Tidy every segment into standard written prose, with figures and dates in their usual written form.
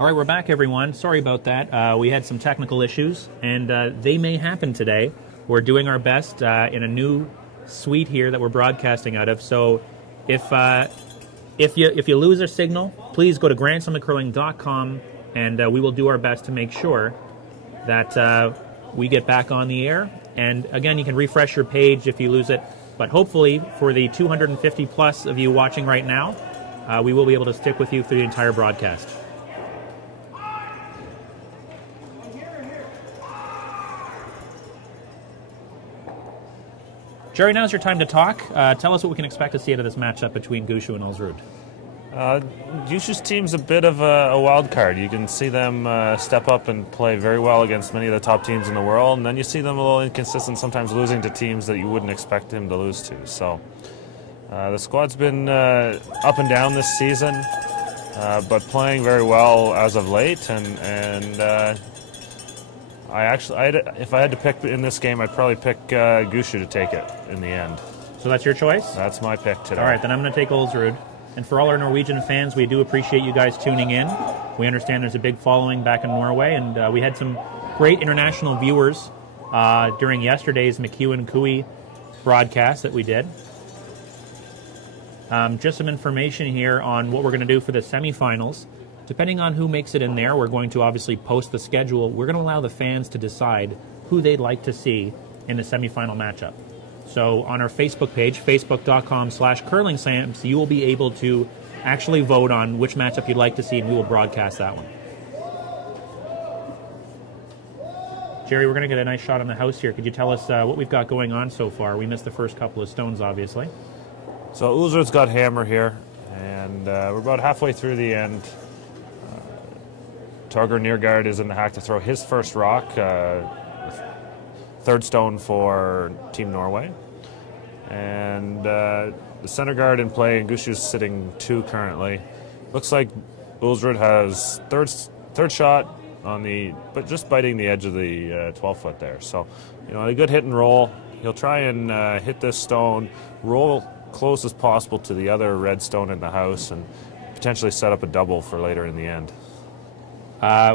All right, we're back, everyone. Sorry about that. We had some technical issues, and they may happen today. We're doing our best in a new suite here that we're broadcasting out of. So if you lose a signal, please go to GrandSlamCurling.com, and we will do our best to make sure that we get back on the air. And again, you can refresh your page if you lose it. But hopefully, for the 250 plus of you watching right now, we will be able to stick with you through the entire broadcast. Jerry, now's your time to talk. Tell us what we can expect to see out of this matchup between Gushue and Ulsrud. Gushue's team's a bit of a wild card. You can see them step up and play very well against many of the top teams in the world, and then you see them a little inconsistent, sometimes losing to teams that you wouldn't expect him to lose to. So the squad's been up and down this season, but playing very well as of late, and if I had to pick in this game, I'd probably pick Gushue to take it in the end. So that's your choice? That's my pick today. All right, then I'm going to take Ulsrud. And for all our Norwegian fans, we do appreciate you guys tuning in. We understand there's a big following back in Norway, and we had some great international viewers during yesterday's McEwen Cooey broadcast that we did. Just some information here on what we're going to do for the semifinals. Depending on who makes it in there, we're going to obviously post the schedule. We're going to allow the fans to decide who they'd like to see in the semifinal matchup. So on our Facebook page, facebook.com/curlingslams, you will be able to actually vote on which matchup you'd like to see, and we will broadcast that one. Jerry, we're going to get a nice shot on the house here. Could you tell us what we've got going on so far? We missed the first couple of stones, obviously. So Ulsrud's got hammer here, and we're about halfway through the end. Torger Niergaard is in the hack to throw his first rock, third stone for Team Norway. And the center guard in play, and Gushue's sitting 2 currently. Looks like Ulsrud has third shot on but just biting the edge of the 12-foot there. So, a good hit and roll. He'll try and hit this stone, roll close as possible to the other red stone in the house, and potentially set up a double for later in the end.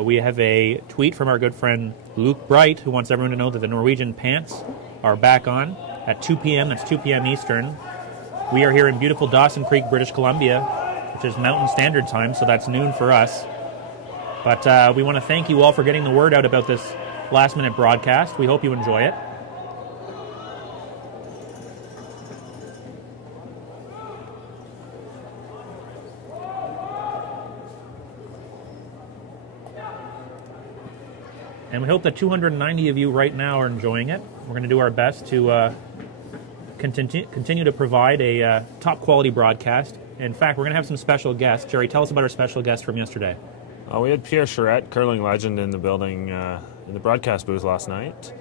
We have a tweet from our good friend Luke Bright, who wants everyone to know that the Norwegian pants are back on at 2 p.m. That's 2 p.m. Eastern. We are here in beautiful Dawson Creek, British Columbia, which is Mountain Standard Time, so that's noon for us. But we want to thank you all for getting the word out about this last-minute broadcast. We hope you enjoy it. And we hope that 290 of you right now are enjoying it. We're going to do our best to continue to provide a top-quality broadcast. In fact, we're going to have some special guests. Jerry, tell us about our special guest from yesterday. We had Pierre Charette, curling legend, in the building in the broadcast booth last night.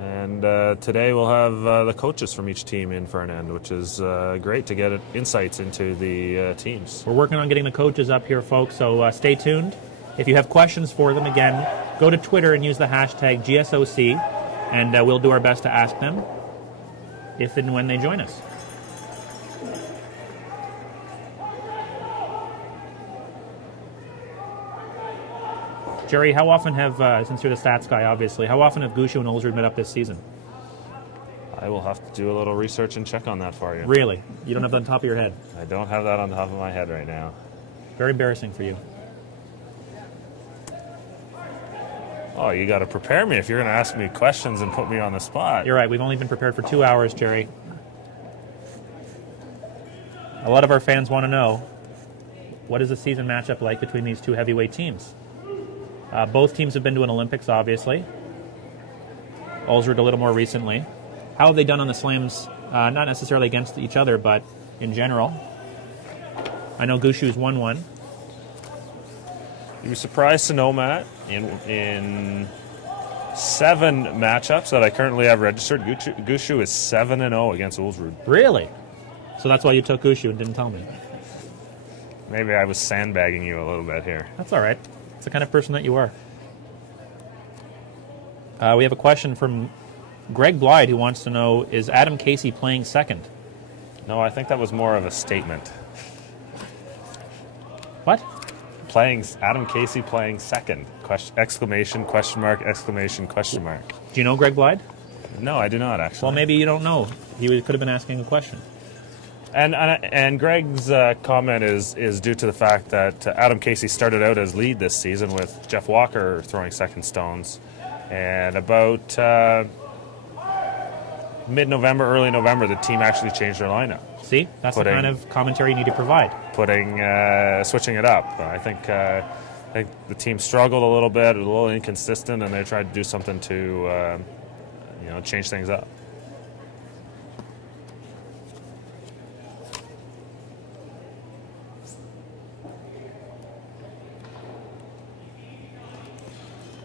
And today we'll have the coaches from each team in for an end, which is great to get insights into the teams. We're working on getting the coaches up here, folks, so stay tuned. If you have questions for them, again, go to Twitter and use the hashtag GSOC, and we'll do our best to ask them if and when they join us. Jerry, how often have, since you're the stats guy, obviously, how often have Gushue and Ulsrud met up this season? I will have to do a little research and check on that for you. Really? You don't have that on top of your head? I don't have that on top of my head right now. Very embarrassing for you. Oh, you got to prepare me if you're going to ask me questions and put me on the spot. You're right. We've only been prepared for 2 hours, Jerry. A lot of our fans want to know, what is the season matchup like between these two heavyweight teams? Both teams have been to an Olympics, obviously. Ulsrud a little more recently. How have they done on the slams? Not necessarily against each other, but in general. I know Gushue's won one. You'd be surprised to know, Matt, in 7 matchups that I currently have registered, Gushue is 7-0 against Ulsrud. Really? So that's why you took Gushue and didn't tell me. Maybe I was sandbagging you a little bit here. That's all right. It's the kind of person that you are. We have a question from Greg Blyde, who wants to know, is Adam Casey playing second? No, I think that was more of a statement. What? Adam Casey playing second. Exclamation, question mark, exclamation, question mark. Do you know Greg Blyde? No, I do not, actually. Well, maybe you don't know. He could have been asking a question. And Greg's comment is due to the fact that Adam Casey started out as lead this season with Jeff Walker throwing second stones. And about mid-November, early November, the team actually changed their lineup. See? That's the kind of commentary you need to provide. Switching it up. I think the team struggled a little bit, a little inconsistent, and they tried to do something to change things up.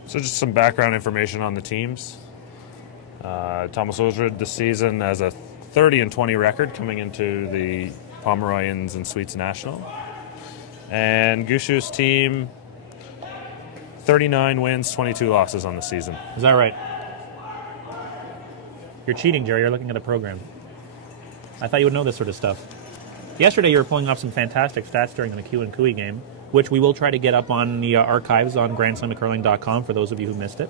So just some background information on the teams. Thomas Ulsrud this season has a 30-20 record coming into the Pomeroy Inns and Suites National. And Gushu's team, 39 wins, 22 losses on the season. Is that right? You're cheating, Jerry. You're looking at a program. I thought you would know this sort of stuff. Yesterday you were pulling off some fantastic stats during the McEwen Cooey game, which we will try to get up on the archives on GrandSlamCurling.com for those of you who missed it.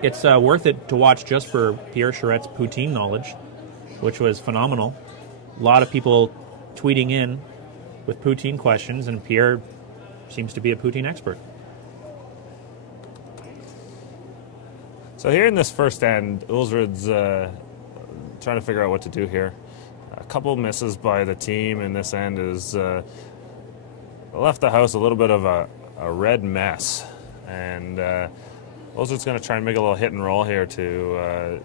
It's worth it to watch just for Pierre Charette's poutine knowledge, which was phenomenal. A lot of people tweeting in with poutine questions, and Pierre seems to be a poutine expert. So here in this first end, Ulsrud's trying to figure out what to do here. A couple misses by the team in this end is left the house a little bit of a red mess, and Ulsrud's going to try and make a little hit and roll here to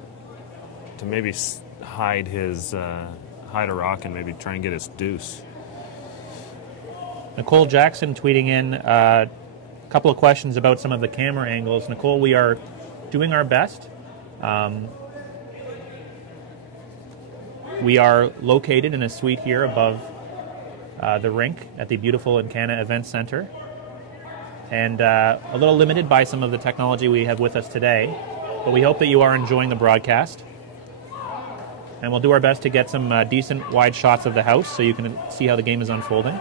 maybe hide a rock and maybe try and get his deuce. Nicole Jackson tweeting in a couple of questions about some of the camera angles. Nicole, we are doing our best. We are located in a suite here above the rink at the beautiful Encana Event Center, and a little limited by some of the technology we have with us today, but we hope that you are enjoying the broadcast, and we'll do our best to get some decent wide shots of the house so you can see how the game is unfolding.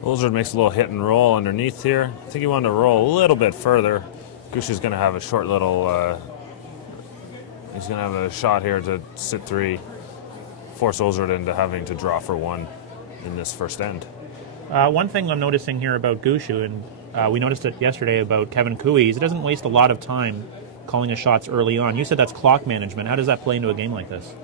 Ulsrud makes a little hit and roll underneath here. I think he wanted to roll a little bit further. Gushu's going to have a short little, he's going to have a shot here to sit three, force Ulsrud into having to draw for one in this first end. One thing I'm noticing here about Gushu, and we noticed it yesterday about Kevin Cooey, is he doesn't waste a lot of time calling his shots early on. You said that's clock management. How does that play into a game like this?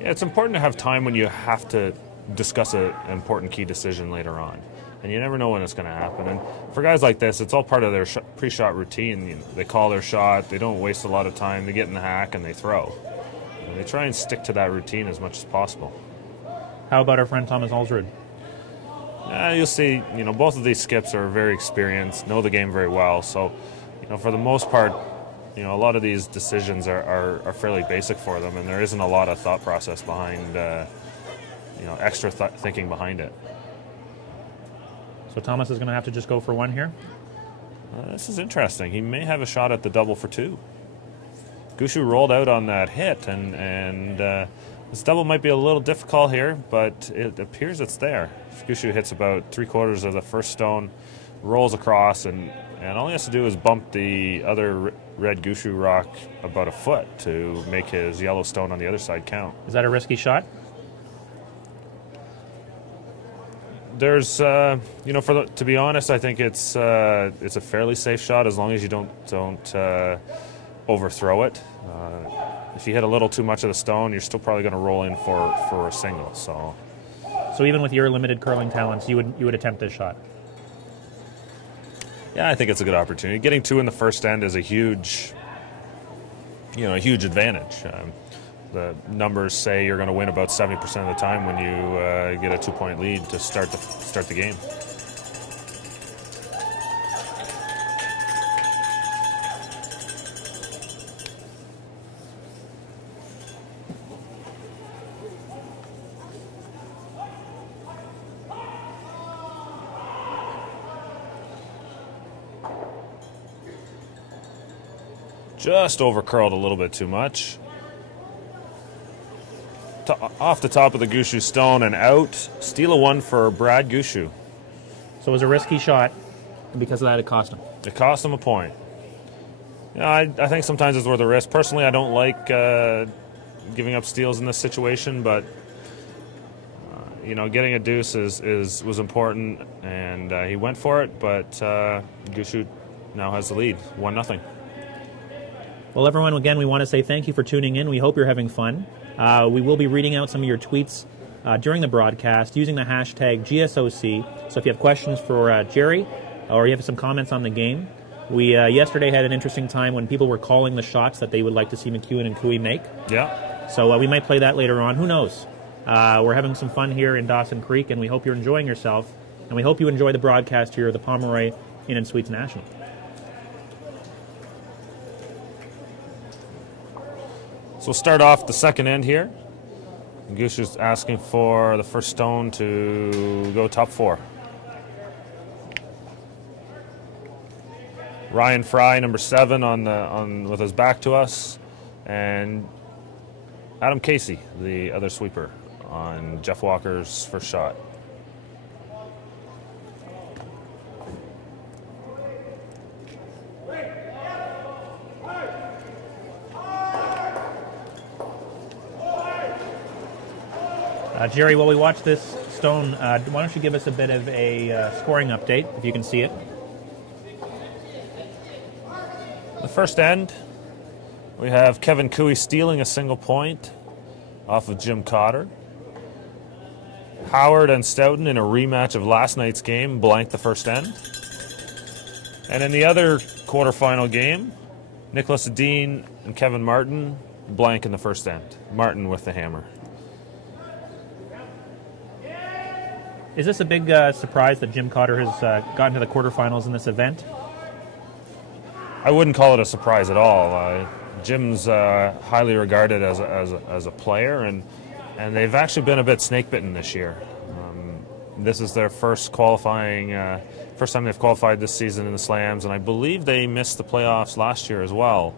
Yeah, it's important to have time when you have to discuss an important key decision later on. And you never know when it's going to happen. And for guys like this, it's all part of their pre-shot routine. You know, they call their shot, they don't waste a lot of time, they get in the hack and they throw. And they try and stick to that routine as much as possible. How about our friend Thomas Ulsrud? You'll see, both of these skips are very experienced, know the game very well. So, for the most part, a lot of these decisions are fairly basic for them, and there isn't a lot of thought process behind, extra thinking behind it. So Thomas is going to have to just go for one here? This is interesting. He may have a shot at the double for two. Gushu rolled out on that hit, and this double might be a little difficult here, but it appears it's there. Gushu hits about 3/4 of the first stone, rolls across, and all he has to do is bump the other red Gushu rock about a foot to make his yellow stone on the other side count. Is that a risky shot? There's, to be honest, I think it's a fairly safe shot as long as you don't overthrow it. If you hit a little too much of the stone, you're still probably going to roll in for a single. So even with your limited curling talents, you would attempt this shot? Yeah, I think it's a good opportunity. Getting two in the first end is a huge advantage. The numbers say you're going to win about 70% of the time when you get a 2-point lead to start the game. Just over curled a little bit too much. Off the top of the Gushue stone and out. Steal a one for Brad Gushue. So it was a risky shot, and because of that, it cost him. It cost him a point. Yeah, I think sometimes it's worth a risk. Personally, I don't like giving up steals in this situation, but getting a deuce was important, and he went for it. But Gushue now has the lead, 1-0. Well, everyone, again, we want to say thank you for tuning in. We hope you're having fun. We will be reading out some of your tweets during the broadcast using the hashtag GSOC. So if you have questions for Jerry or you have some comments on the game, we yesterday had an interesting time when people were calling the shots that they would like to see MacEwen and Cooey make. Yeah. So we might play that later on. Who knows? We're having some fun here in Dawson Creek, and we hope you're enjoying yourself. And we hope you enjoy the broadcast here of the Pomeroy Inn and Suites National. So we'll start off the second end here. Gushue's asking for the first stone to go top 4. Ryan Fry, number 7, with his back to us, and Adam Casey, the other sweeper, on Jeff Walker's first shot. Jerry, while we watch this stone, why don't you give us a bit of a scoring update, if you can see it. The first end, we have Kevin Cooey stealing a single point off of Jim Cotter. Howard and Stoughton in a rematch of last night's game blanked the first end. And in the other quarterfinal game, Nicholas Dean and Kevin Martin blank in the first end. Martin with the hammer. Is this a big surprise that Jim Cotter has gotten to the quarterfinals in this event? I wouldn't call it a surprise at all. Jim's highly regarded as a player, and they've actually been a bit snake-bitten this year. This is their first time they've qualified this season in the Slams, and I believe they missed the playoffs last year as well,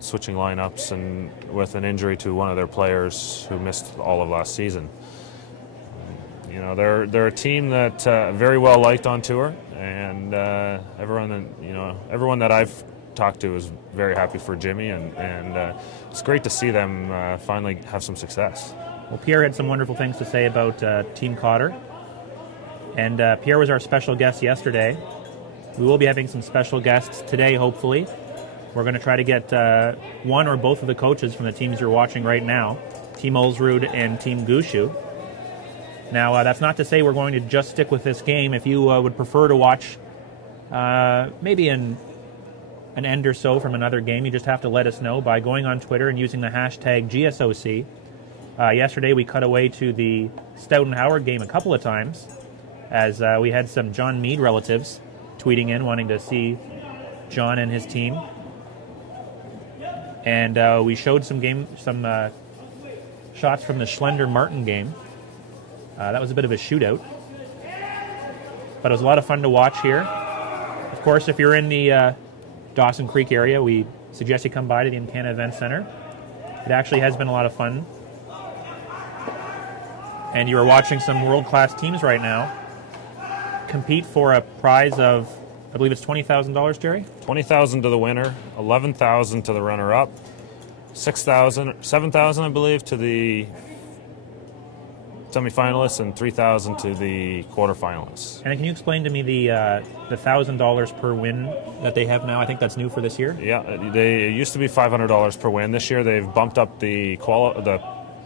switching lineups and with an injury to one of their players who missed all of last season. They're a team that very well liked on tour, and everyone that I've talked to is very happy for Jimmy, and it's great to see them finally have some success. Well, Pierre had some wonderful things to say about Team Cotter, and Pierre was our special guest yesterday. We will be having some special guests today, hopefully. We're going to try to get one or both of the coaches from the teams you're watching right now, Team Ulsrud and Team Gushue. Now, that's not to say we're going to just stick with this game. If you would prefer to watch maybe an end or so from another game, you just have to let us know by going on Twitter and using the hashtag GSOC. Yesterday, we cut away to the Stoughton-Howard game a couple of times, as we had some John Meade relatives tweeting in wanting to see John and his team. And we showed some shots from the Schlender-Martin game. That was a bit of a shootout, but it was a lot of fun to watch here. Of course, if you're in the Dawson Creek area, we suggest you come by to the Encana Event Center. It actually has been a lot of fun. And you are watching some world-class teams right now compete for a prize of, I believe it's $20,000, Jerry? $20,000 to the winner, $11,000 to the runner-up, $7,000, I believe, to the semifinalists, and $3,000 to the quarterfinalists. And can you explain to me the $1,000 per win that they have now? I think that's new for this year. Yeah, it used to be $500 per win. This year they've bumped up the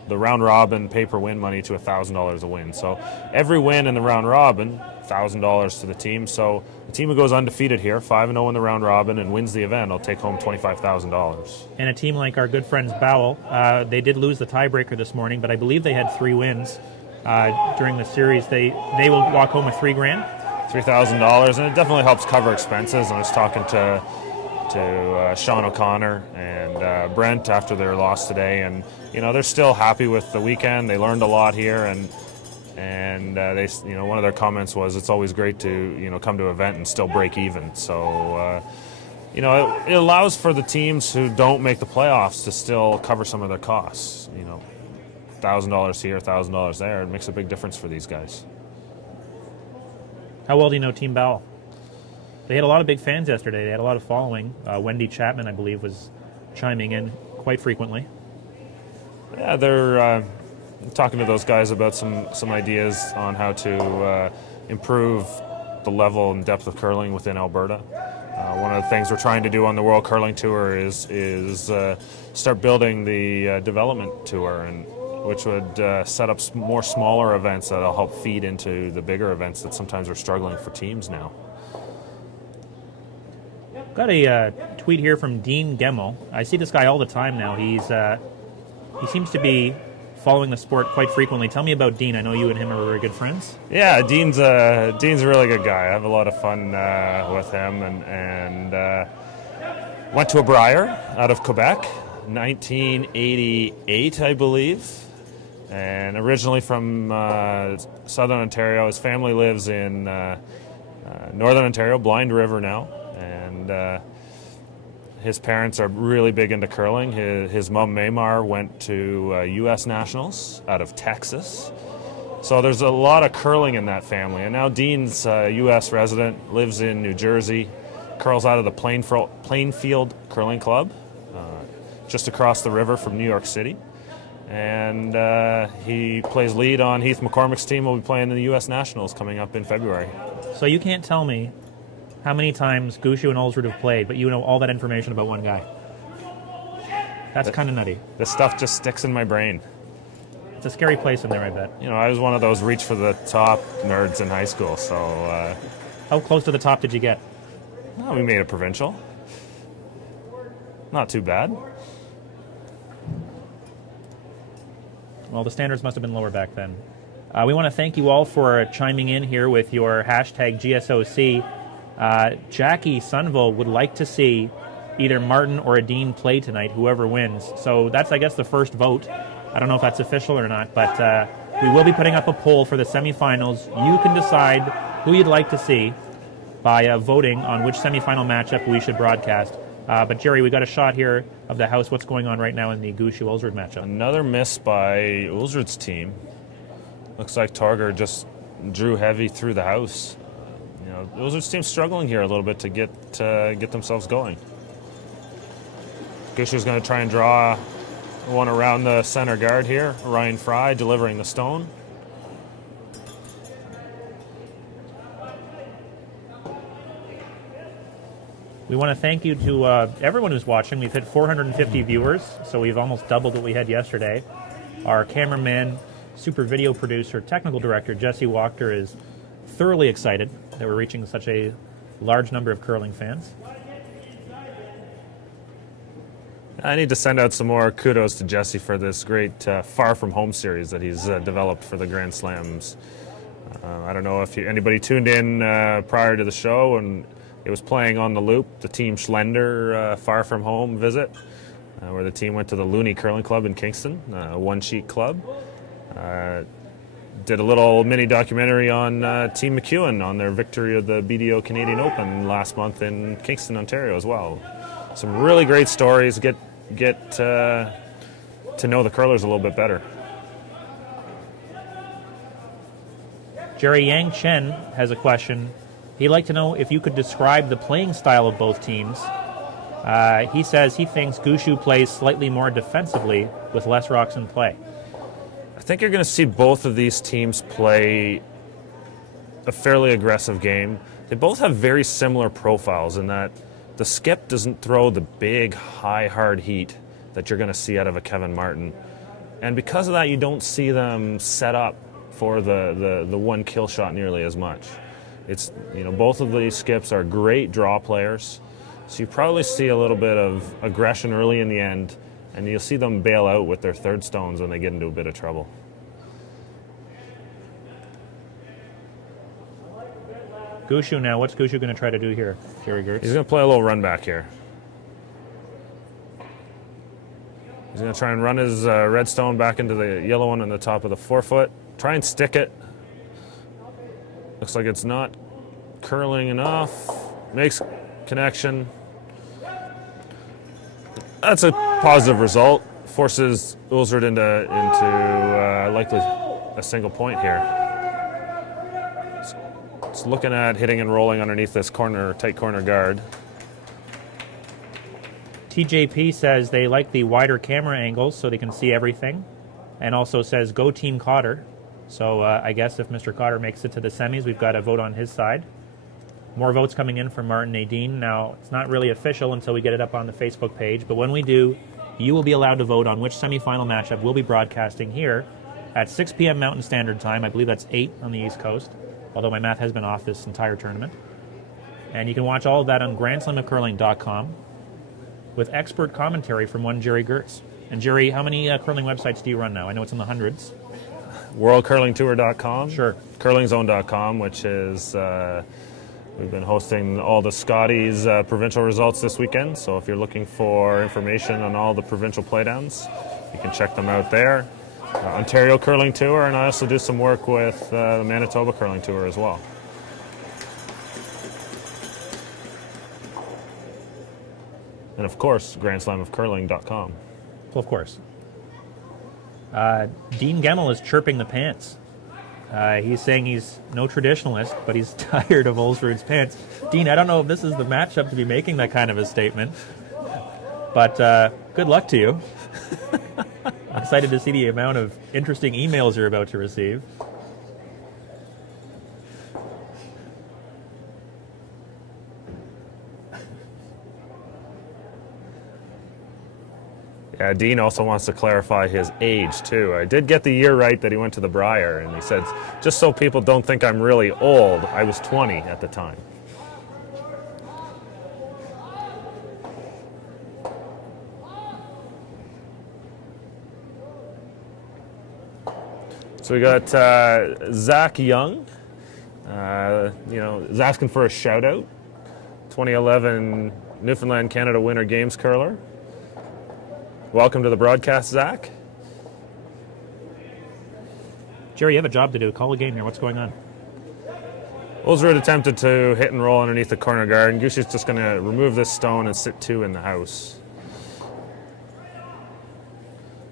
round robin pay per win money to $1,000 a win. So every win in the round robin, $1,000 to the team. So the team who goes undefeated here, 5-0 in the round robin, and wins the event, will take home $25,000. And a team like our good friends Bowell, they did lose the tiebreaker this morning, but I believe they had 3 wins during the series. They will walk home with $3,000. $3,000, and it definitely helps cover expenses. I was talking to Sean O'Connor and Brent after their loss today, and they're still happy with the weekend. They learned a lot here, and they one of their comments was it's always great to come to an event and still break even. So you know, it allows for the teams who don't make the playoffs to still cover some of their costs. You know, $1,000 here, $1,000 there. It makes a big difference for these guys. How well do you know Team Bell? They had a lot of big fans yesterday. They had a lot of following. Wendy Chapman, I believe, was chiming in quite frequently. Yeah, they're talking to those guys about some ideas on how to improve the level and depth of curling within Alberta. One of the things we're trying to do on the World Curling Tour is start building the development tour, and which would set up more smaller events that'll help feed into the bigger events that sometimes are struggling for teams now. Got a tweet here from Dean Gemmel. I see this guy all the time now. He seems to be following the sport quite frequently. Tell me about Dean. I know you and him are very good friends. Yeah, Dean's a really good guy. I have a lot of fun with him, and went to a Brier out of Quebec, 1988, I believe, and originally from Southern Ontario. His family lives in Northern Ontario, Blind River now, and his parents are really big into curling. His mom, Maymar, went to U.S. Nationals out of Texas. So there's a lot of curling in that family. And now Dean's a U.S. resident, lives in New Jersey, curls out of the Plainfield Curling Club, just across the river from New York City. And he plays lead on Heath McCormick's team. Will be playing in the U.S. Nationals coming up in February. So you can't tell me how many times Gushue and Ulsrud have played, but you know all that information about one guy. That's kind of nutty. This stuff just sticks in my brain. It's a scary place in there, I bet. You know, I was one of those reach for the top nerds in high school, so... How close to the top did you get? Well, we made a provincial. Not too bad. Well, the standards must have been lower back then. We want to thank you all for chiming in here with your hashtag GSOC. Jackie Sunville would like to see either Martin or a Dean play tonight, whoever wins. So that's, I guess, the first vote. I don't know if that's official or not, but we will be putting up a poll for the semifinals. You can decide who you'd like to see by voting on which semifinal matchup we should broadcast. But Jerry, we got a shot here of the house. What's going on right now in the Gushue-Ulsrud matchup? Another miss by Ulsrud's team. Looks like Torger just drew heavy through the house. You know, Ulsrud's team's struggling here a little bit to get themselves going. Gushue's going to try and draw one around the center guard here. Ryan Fry delivering the stone. We want to thank you to everyone who's watching. We've hit 450 viewers, so we've almost doubled what we had yesterday. Our cameraman, super video producer, technical director, Jesse Walker, is thoroughly excited that we're reaching such a large number of curling fans. I need to send out some more kudos to Jesse for this great Far From Home series that he's developed for the Grand Slams. I don't know if anybody tuned in prior to the show, and it was playing on the loop, the Team Schlender Far From Home visit, where the team went to the Looney Curling Club in Kingston, a one-sheet club. Did a little mini documentary on Team McEwen on their victory of the BDO Canadian Open last month in Kingston, Ontario as well. Some really great stories. Get to know the curlers a little bit better. Jerry Yang Chen has a question. He'd like to know if you could describe the playing style of both teams. He says he thinks Gushue plays slightly more defensively with less rocks in play. I think you're going to see both of these teams play a fairly aggressive game. They both have very similar profiles in that the skip doesn't throw the big, high, hard heat that you're going to see out of a Kevin Martin. And because of that, you don't see them set up for the one kill shot nearly as much. It's, you know, both of these skips are great draw players, so you probably see a little bit of aggression early in the end, and you'll see them bail out with their third stones when they get into a bit of trouble. Gushue now, what's Gushue going to try to do here, Jerry Gertz? He's going to play a little run back here. He's going to try and run his red stone back into the yellow one on the top of the forefoot. Try and stick it. Looks like it's not curling enough. Makes connection. That's a positive result. Forces Ulsrud into likely a single point here. It's looking at hitting and rolling underneath this tight corner guard. TJP says they like the wider camera angles so they can see everything, and also says go Team Cotter. So I guess if Mr. Cotter makes it to the semis, we've got a vote on his side. More votes coming in from Martin Nadine. Now, it's not really official until we get it up on the Facebook page, but when we do, you will be allowed to vote on which semifinal matchup we'll be broadcasting here at 6 p.m. Mountain Standard Time. I believe that's 8 on the East Coast, although my math has been off this entire tournament. And you can watch all of that on GrandSlamOfCurling.com with expert commentary from one Jerry Gertz. And Jerry, how many curling websites do you run now? I know it's in the hundreds. WorldCurlingTour.com. Sure. CurlingZone.com, which is... we've been hosting all the Scotties provincial results this weekend, so if you're looking for information on all the provincial playdowns, you can check them out there. Ontario Curling Tour, and I also do some work with the Manitoba Curling Tour as well. And of course, GrandSlamOfCurling.com. Well, of course. Dean Gemmell is chirping the pants. He's saying he's no traditionalist, but he's tired of Ulsrud's pants. Dean, I don't know if this is the matchup to be making that kind of a statement, but good luck to you. I'm excited to see the amount of interesting emails you're about to receive. Yeah, Dean also wants to clarify his age, too. I did get the year right that he went to the Brier, and he said, just so people don't think I'm really old, I was 20 at the time. So we got Zach Young. Is asking for a shout-out. 2011 Newfoundland Canada Winter Games curler. Welcome to the broadcast, Zach. Jerry, you have a job to do. Call a game here. What's going on? Ulsrud attempted to hit and roll underneath the corner guard, and Gushu's just going to remove this stone and sit 2 in the house.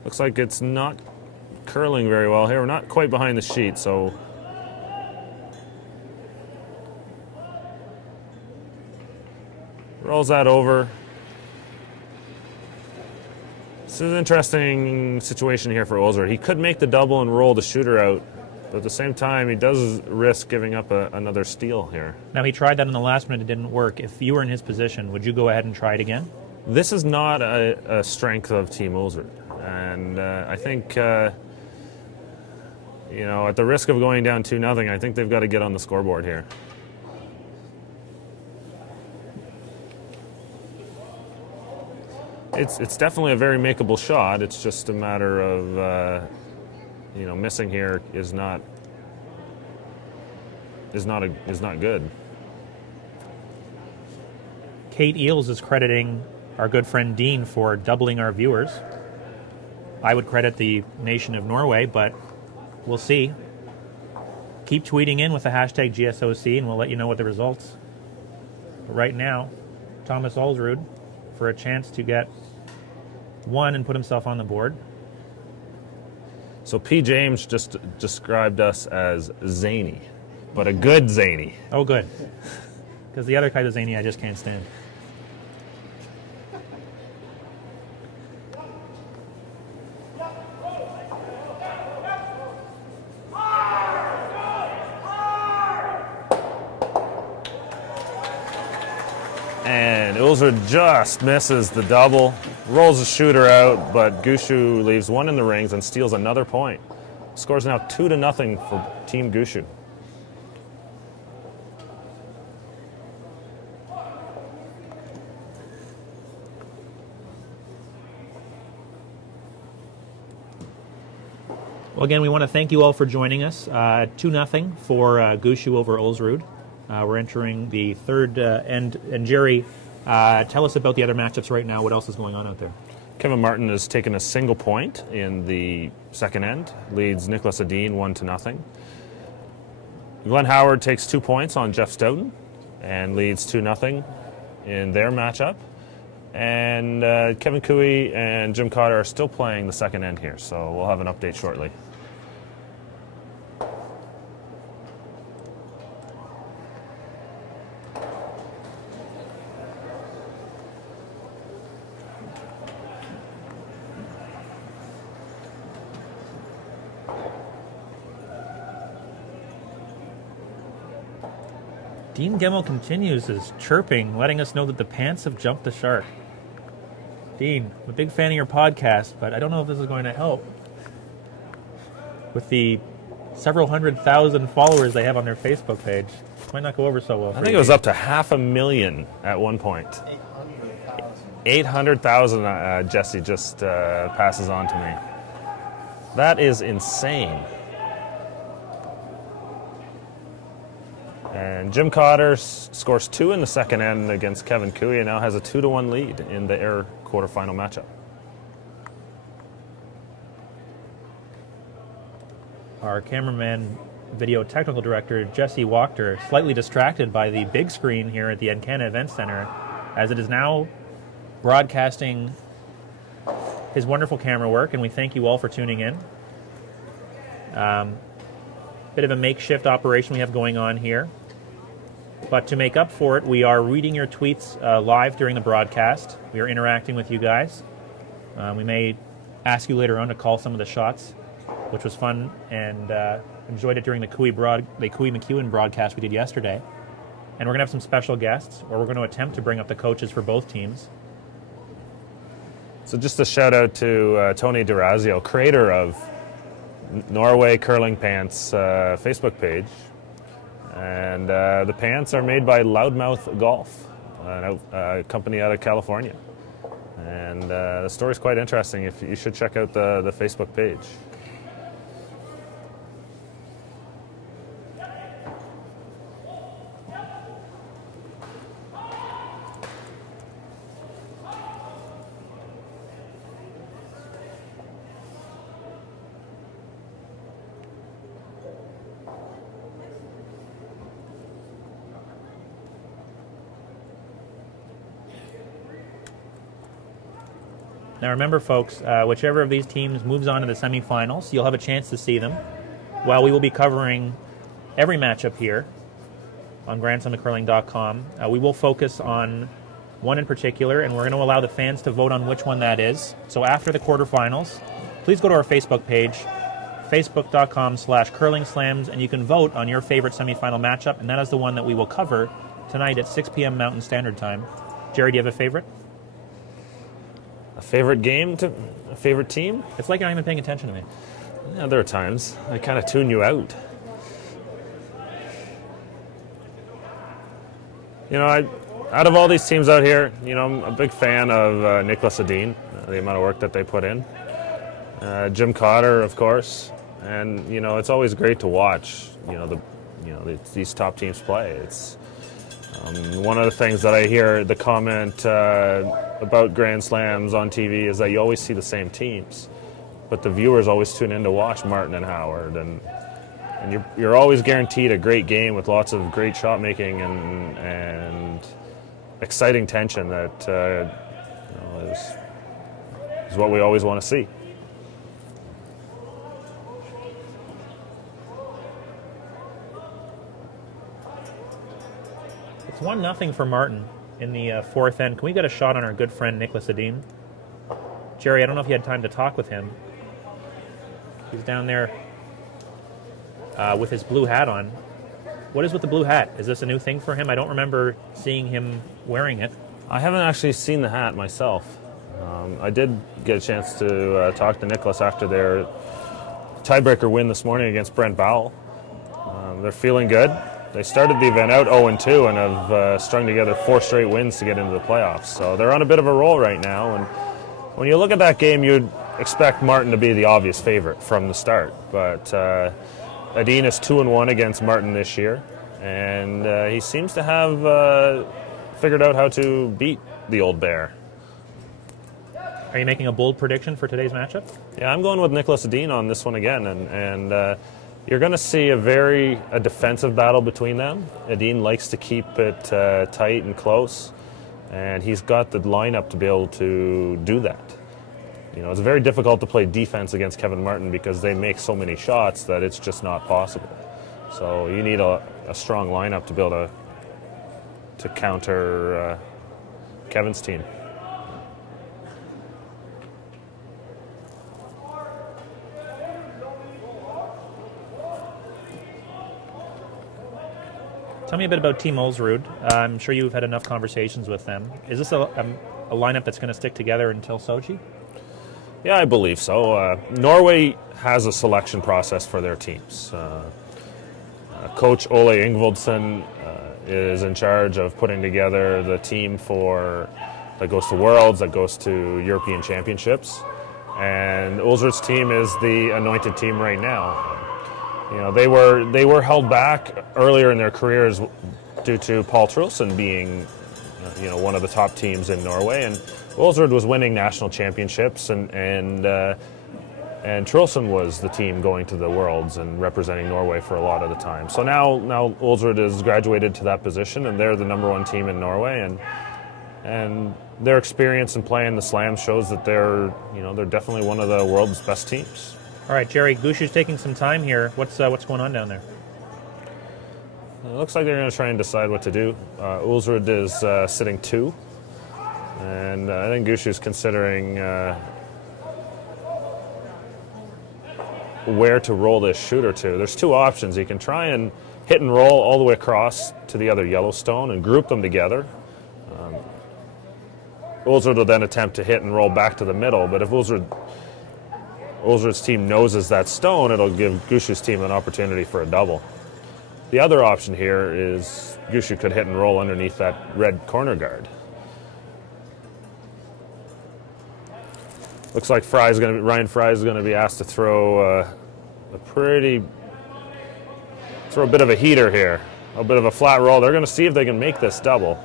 Looks like it's not curling very well here. We're not quite behind the sheet, so... rolls that over. This is an interesting situation here for Ulsrud. He could make the double and roll the shooter out, but at the same time, he does risk giving up another steal here. Now, he tried that in the last minute. It didn't work. If you were in his position, would you go ahead and try it again? This is not a strength of Team Ulsrud. And I think, at the risk of going down 2-0, I think they've got to get on the scoreboard here. It's definitely a very makeable shot. It's just a matter of, missing here is not good. Kate Eels is crediting our good friend Dean for doubling our viewers. I would credit the nation of Norway, but we'll see. Keep tweeting in with the hashtag GSOC, and we'll let you know what the results. But right now, Thomas Ulsrud for a chance to get 1 and put himself on the board. So P. James just described us as zany, but a good zany. Oh, good. Because the other kind of zany I just can't stand. And Ulsrud just misses the double, rolls the shooter out, but Gushu leaves 1 in the rings and steals another point. Scores now 2-0 for Team Gushu. Well, again, we want to thank you all for joining us. 2-0 for Gushu over Ulsrud. We're entering the third end. And Jerry, tell us about the other matchups right now. What else is going on out there? Kevin Martin has taken a single point in the second end, leads Nicholas Adine 1-0. Glenn Howard takes 2 points on Jeff Stoughton and leads 2-0 in their matchup. And Kevin Cooey and Jim Cotter are still playing the second end here, so we'll have an update shortly. Dean Gemmell continues his chirping, letting us know that the pants have jumped the shark. Dean, I'm a big fan of your podcast, but I don't know if this is going to help with the several 100,000 followers they have on their Facebook page. Might not go over so well. I think it was up to 500,000 at one point. 800,000. Jesse just passes on to me. That is insane. And Jim Cotter scores 2 in the second end against Kevin Cooey and now has a 2-1 lead in the Air quarterfinal matchup. Our cameraman, video technical director, Jesse Wachter, slightly distracted by the big screen here at the Encana Event Center, as it is now broadcasting his wonderful camera work, and we thank you all for tuning in. Bit of a makeshift operation we have going on here. But to make up for it, we are reading your tweets live during the broadcast. We are interacting with you guys. We may ask you later on to call some of the shots, which was fun, and enjoyed it during the Cooey McEwen broadcast we did yesterday. And we're going to have some special guests, or we're going to attempt to bring up the coaches for both teams. So just a shout out to Tony D'Orazio, creator of Norway Curling Pants Facebook page. And the pants are made by Loudmouth Golf, a company out of California. And the story's quite interesting. You should check out the Facebook page. Now remember, folks, whichever of these teams moves on to the semifinals, you'll have a chance to see them, while we will be covering every matchup here on GrandSlamCurling.com. We will focus on one in particular, and we're going to allow the fans to vote on which one that is. So after the quarterfinals, please go to our Facebook page, facebook.com/curlingslams, and you can vote on your favorite semifinal matchup, and that is the one that we will cover tonight at 6 p.m. Mountain Standard Time. Jerry, do you have a favorite? A favorite game? A favorite team? It's like you're not even paying attention to me. Yeah, there are times. I kind of tune you out. You know, out of all these teams out here, you know, I'm a big fan of Niklas Edin, the amount of work that they put in. Jim Cotter, of course. And, you know, it's always great to watch, these top teams play. It's one of the things that I hear the comment about Grand Slams on TV is that you always see the same teams, but the viewers always tune in to watch Martin and Howard, and you're always guaranteed a great game with lots of great shot making and exciting tension that is what we always want to see. It's 1-0 for Martin in the fourth end. Can we get a shot on our good friend Niklas Edin? Jerry, I don't know if you had time to talk with him. He's down there with his blue hat on. What is with the blue hat? Is this a new thing for him? I don't remember seeing him wearing it. I haven't actually seen the hat myself. I did get a chance to talk to Niklas after their tiebreaker win this morning against Brent Bowell. They're feeling good. They started the event out 0-2 and have strung together 4 straight wins to get into the playoffs. So they're on a bit of a roll right now. And when you look at that game, you'd expect Martin to be the obvious favorite from the start. But Edin is 2-1 against Martin this year. And he seems to have figured out how to beat the old bear. Are you making a bold prediction for today's matchup? Yeah, I'm going with Niklas Edin on this one again. And you're going to see a defensive battle between them. Edin likes to keep it tight and close. and he's got the lineup to be able to do that. You know, it's very difficult to play defense against Kevin Martin because they make so many shots that it's just not possible. So you need a strong lineup to be able to counter Kevin's team. Tell me a bit about Team Ulsrud. I'm sure you've had enough conversations with them. Is this a lineup that's going to stick together until Sochi? Yeah, I believe so. Norway has a selection process for their teams. Coach Ole Ingvoldsen is in charge of putting together the team that goes to Worlds, that goes to European Championships. And Ulsrud's team is the anointed team right now. You know, they were held back earlier in their careers due to Paul Trulsen being, you know, one of the top teams in Norway, and Ulsrud was winning national championships, and Trulsen was the team going to the Worlds and representing Norway for a lot of the time. So now Ulsrud has graduated to that position, and they're the #1 team in Norway, and their experience in playing the Slams shows that they're definitely one of the world's best teams. All right, Jerry, Gushu's taking some time here. What's going on down there? It looks like they're going to try and decide what to do. Ulsrud is sitting 2, and I think Gushu's considering where to roll this shooter to. There's 2 options. You can try and hit and roll all the way across to the other Yellowstone and group them together. Ulsrud will then attempt to hit and roll back to the middle, but if Ulsrud's team noses that stone, it'll give Gushu's team an opportunity for a double. The other option here is Gushu could hit and roll underneath that red corner guard. Looks like Ryan Fry is going to be asked to throw a bit of a heater here, a bit of a flat roll. They're going to see if they can make this double.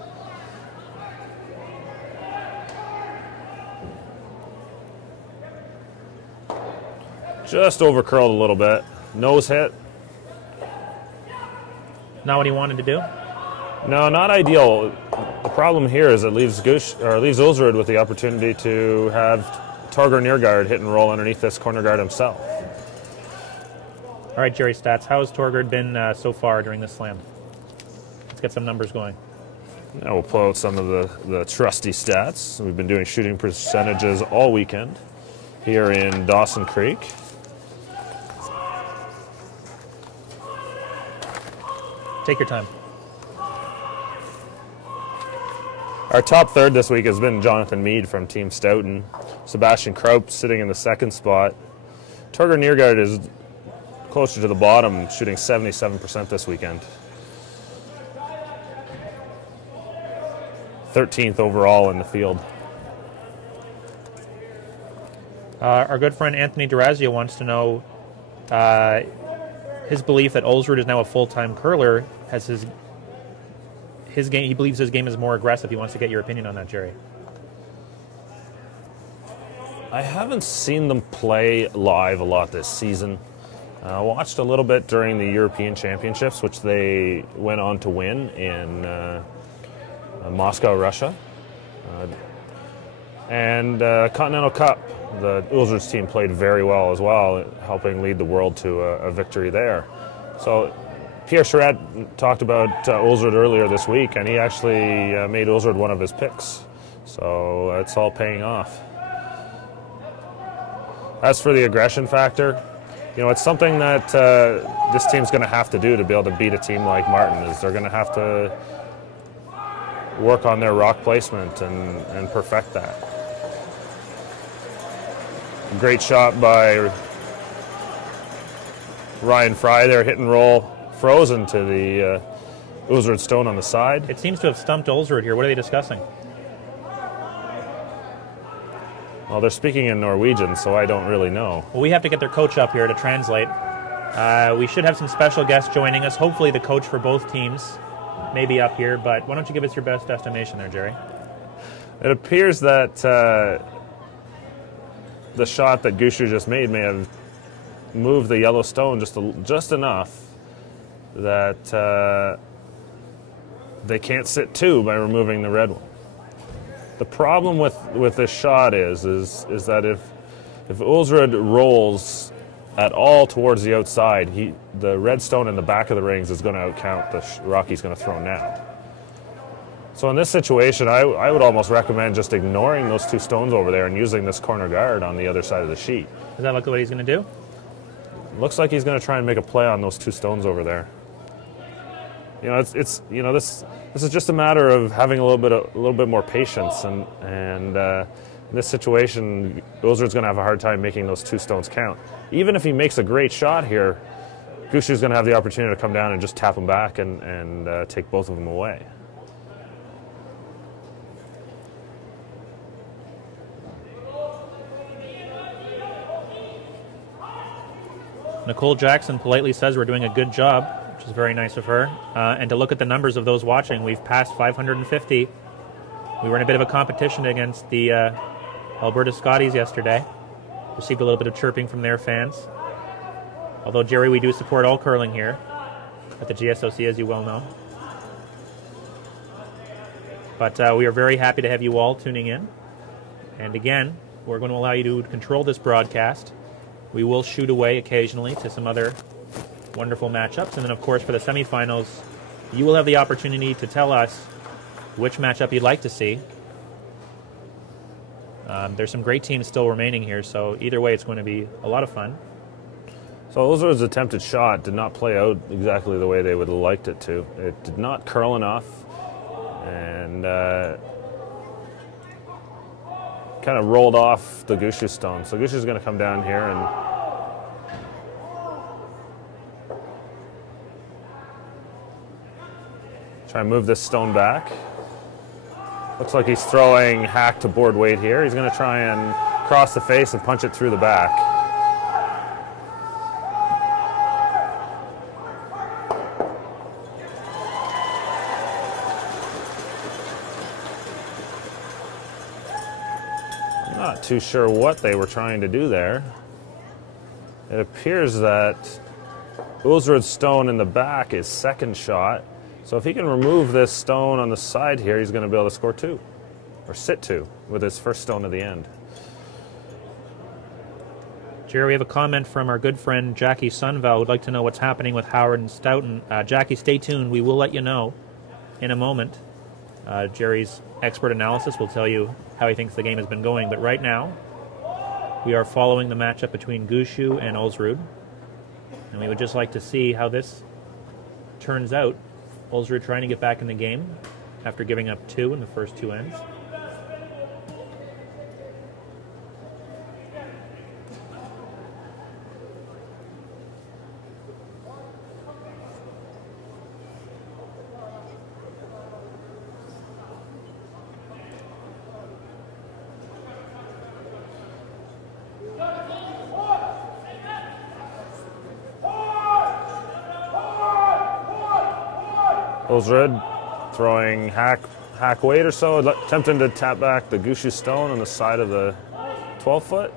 Just over curled a little bit. Nose hit. Not what he wanted to do? No, not ideal. The problem here is it leaves Ulsrud with the opportunity to have Torger Nørgaard hit and roll underneath this corner guard himself. All right, Jerry Stats, how has Torgard been so far during this slam? Let's get some numbers going. Now we'll pull out some of the trusty stats. We've been doing shooting percentages all weekend here in Dawson Creek. Take your time. Our top third this week has been Jonathan Mead from Team Stoughton. Sebastian Kroup sitting in the 2nd spot. Torger Nørgaard is closer to the bottom, shooting 77% this weekend. 13th overall in the field. Our good friend Anthony Durazio wants to know his belief that Ulsrud is now a full-time curler. Has his game? He believes his game is more aggressive. He wants to get your opinion on that, Jerry. I haven't seen them play live a lot this season. I watched a little bit during the European Championships, which they went on to win in Moscow, Russia. And Continental Cup, the Ulsrud's team played very well as well, helping lead the world to a victory there. So Pierre Charette talked about Ulsrud earlier this week, and he actually made Ulsrud one of his picks. So it's all paying off. As for the aggression factor, you know, it's something that this team's going to have to do to be able to beat a team like Martin. Is they're going to have to work on their rock placement and perfect that. Great shot by Ryan Fry there, hit and roll, frozen to the Ulsrud stone on the side. It seems to have stumped Ulsrud here. What are they discussing? Well, they're speaking in Norwegian, so I don't really know. Well, we have to get their coach up here to translate. We should have some special guests joining us. Hopefully the coach for both teams may be up here, but why don't you give us your best estimation there, Jerry? It appears that the shot that Gushu just made may have moved the yellow stone just enough that they can't sit 2 by removing the red one. The problem with this shot is that if Ulsrud rolls at all towards the outside, the red stone in the back of the rings is going to outcount the rock he's going to throw now. So in this situation, I would almost recommend just ignoring those two stones over there and using this corner guard on the other side of the sheet. Does that look like what he's going to do? Looks like he's going to try and make a play on those two stones over there. You know, this is just a matter of having a little bit more patience, and in this situation, Ulsrud's going to have a hard time making those two stones count. Even if he makes a great shot here, Gushu's going to have the opportunity to come down and just tap him back and take both of them away. Nicole Jackson politely says we're doing a good job, which is very nice of her. And to look at the numbers of those watching, we've passed 550. We were in a bit of a competition against the Alberta Scotties yesterday. Received a little bit of chirping from their fans. Although, Jerry, we do support all curling here at the GSOC, as you well know. But we are very happy to have you all tuning in. And again, we're going to allow you to control this broadcast. We will shoot away occasionally to some other wonderful matchups. And then, of course, for the semifinals, you will have the opportunity to tell us which matchup you'd like to see. There's some great teams still remaining here, so either way, it's going to be a lot of fun. So Ulsrud's attempted shot did not play out exactly the way they would have liked it to. It did not curl enough, and kind of rolled off the Gushu stone. So Gushu's going to come down here and try and move this stone back. Looks like he's throwing hack to board weight here. He's going to try and cross the face and punch it through the back. Not too sure what they were trying to do there. It appears that Ulsrud's stone in the back is second shot. So if he can remove this stone on the side here, he's going to be able to score two, or sit two, with his first stone at the end. Jerry, we have a comment from our good friend Jackie Sunval who'd like to know what's happening with Howard and Stoughton. Jackie, stay tuned. We will let you know in a moment. Jerry's expert analysis will tell you how he thinks the game has been going. But right now, we are following the matchup between Gushu and Ulsrud. And we would just like to see how this turns out. Ulsrud trying to get back in the game after giving up two in the first two ends. Ulsrud throwing hack weight or so, attempting to tap back the Gushu stone on the side of the 12-foot.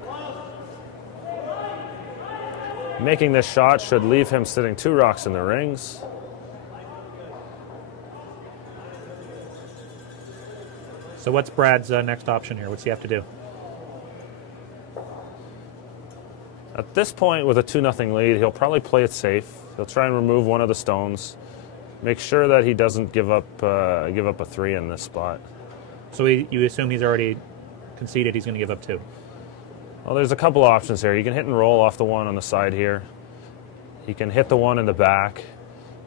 Making this shot should leave him sitting two rocks in the rings. So what's Brad's next option here? What's he have to do? At this point, with a 2-0 lead, he'll probably play it safe. He'll try and remove one of the stones. Make sure that he doesn't give up a three in this spot. So you assume he's already conceded he's going to give up two? Well, there's a couple options here. You can hit and roll off the one on the side here. He can hit the one in the back,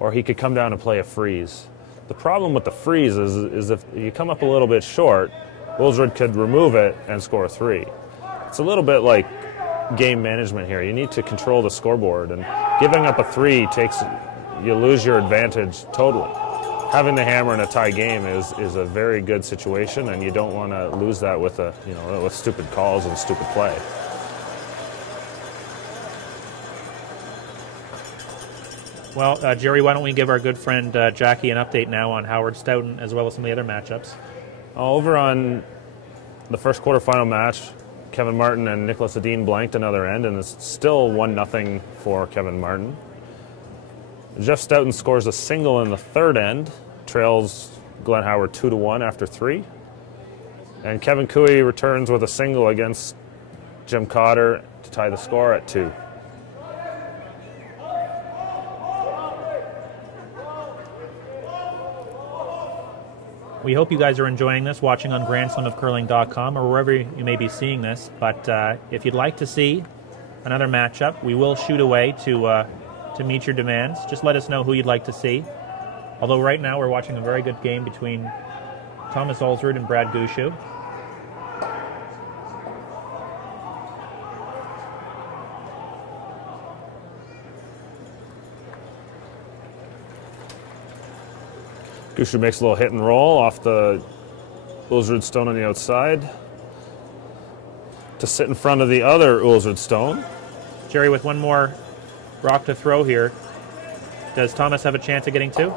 or he could come down and play a freeze. The problem with the freeze is if you come up a little bit short, Ulsrud could remove it and score a three. It's a little bit like game management here. You need to control the scoreboard, and giving up a three you lose your advantage totally. Having the hammer in a tie game is a very good situation, and you don't want to lose that with with stupid calls and stupid play. Well, Jerry, why don't we give our good friend Jackie an update now on Howard Stoughton as well as some of the other matchups? Over on the first quarterfinal match, Kevin Martin and Nicholas Adine blanked another end, and it's still 1-0 for Kevin Martin. Jeff Stoughton scores a single in the third end, trails Glenn Howard 2-1 after three. And Kevin Cooey returns with a single against Jim Cotter to tie the score at 2. We hope you guys are enjoying this, watching on GrandSlamOfCurling.com or wherever you may be seeing this. But if you'd like to see another matchup, we will shoot away to meet your demands. Just let us know who you'd like to see. Although right now we're watching a very good game between Thomas Ulsrud and Brad Gushue. Gushue makes a little hit and roll off the Ulsrud stone on the outside to sit in front of the other Ulsrud stone. Jerry, with one more rock to throw here, does Thomas have a chance of getting 2?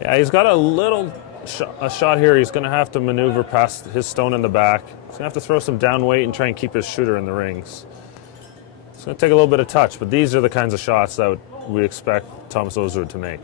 Yeah, he's got a little shot here. He's going to have to maneuver past his stone in the back. He's going to have to throw some down weight and try and keep his shooter in the rings. It's going to take a little bit of touch, but these are the kinds of shots that we expect Thomas Ulsrud to make.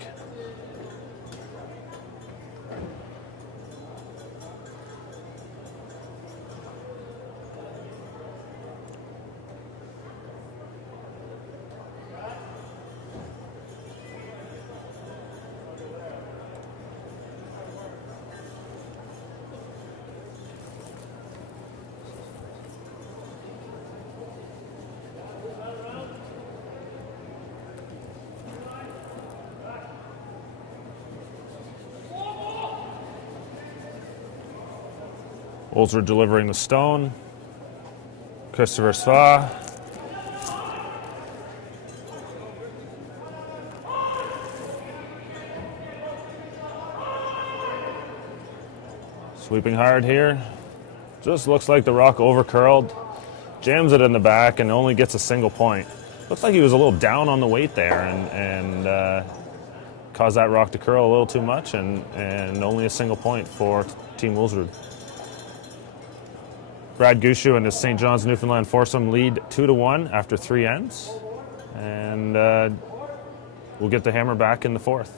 Ulsrud delivering the stone. Christopher Sva. Sweeping hard here. Just looks like the rock overcurled. Jams it in the back and only gets a single point. Looks like he was a little down on the weight there and caused that rock to curl a little too much and only a single point for Team Ulsrud. Brad Gushue and his St. John's, Newfoundland foursome lead 2-1 after 3 ends. And we'll get the hammer back in the 4th.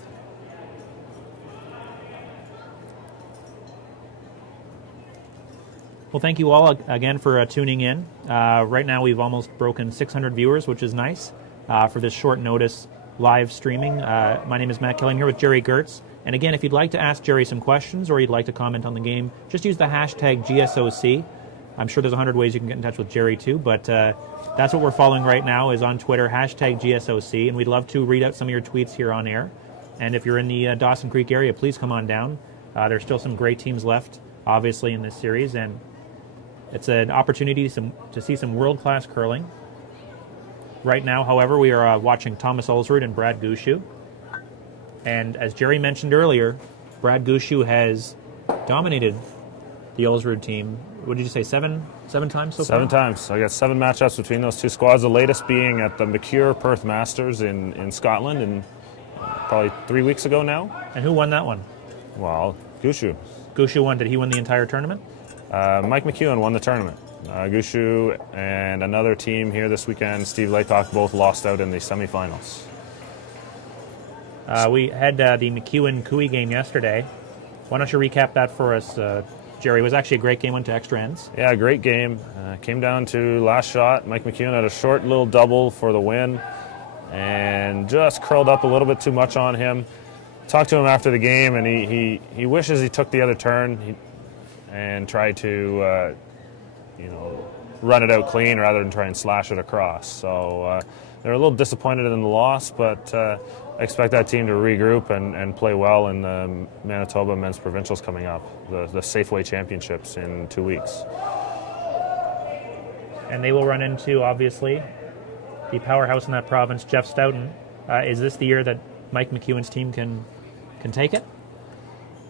Well, thank you all again for tuning in. Right now we've almost broken 600 viewers, which is nice for this short notice live streaming. My name is Matt Kelly. I'm here with Jerry Gertz. And again, if you'd like to ask Jerry some questions or you'd like to comment on the game, just use the hashtag GSOC. I'm sure there's 100 ways you can get in touch with Jerry too, but that's what we're following right now is on Twitter, hashtag GSOC, and we'd love to read out some of your tweets here on air. And if you're in the Dawson Creek area, please come on down. There's still some great teams left, obviously, in this series, and it's an opportunity to see some world-class curling. Right now, however, we are watching Thomas Ulsrud and Brad Gushue. And as Jerry mentioned earlier, Brad Gushue has dominated the Ulsrud team. What did you say, seven times so far? 7 times. I got 7 matchups between those two squads, the latest being at the McCure Perth Masters in Scotland and probably 3 weeks ago now. And who won that one? Well, Gushue. Gushue won. Did he win the entire tournament? Mike McEwen won the tournament. Gushue and another team here this weekend, Steve Laycock, both lost out in the semifinals. We had the McEwen-Cooey game yesterday. Why don't you recap that for us, Jerry? It was actually a great game, went to extra ends. Yeah, great game. Came down to last shot. Mike McEwen had a short little double for the win and just curled up a little bit too much on him. Talked to him after the game, and he wishes he took the other turn and tried to run it out clean rather than try and slash it across. So they're a little disappointed in the loss, but I expect that team to regroup and play well in the Manitoba Men's Provincials coming up, the Safeway Championships in 2 weeks. And they will run into, obviously, the powerhouse in that province, Jeff Stoughton. Is this the year that Mike McEwen's team can take it?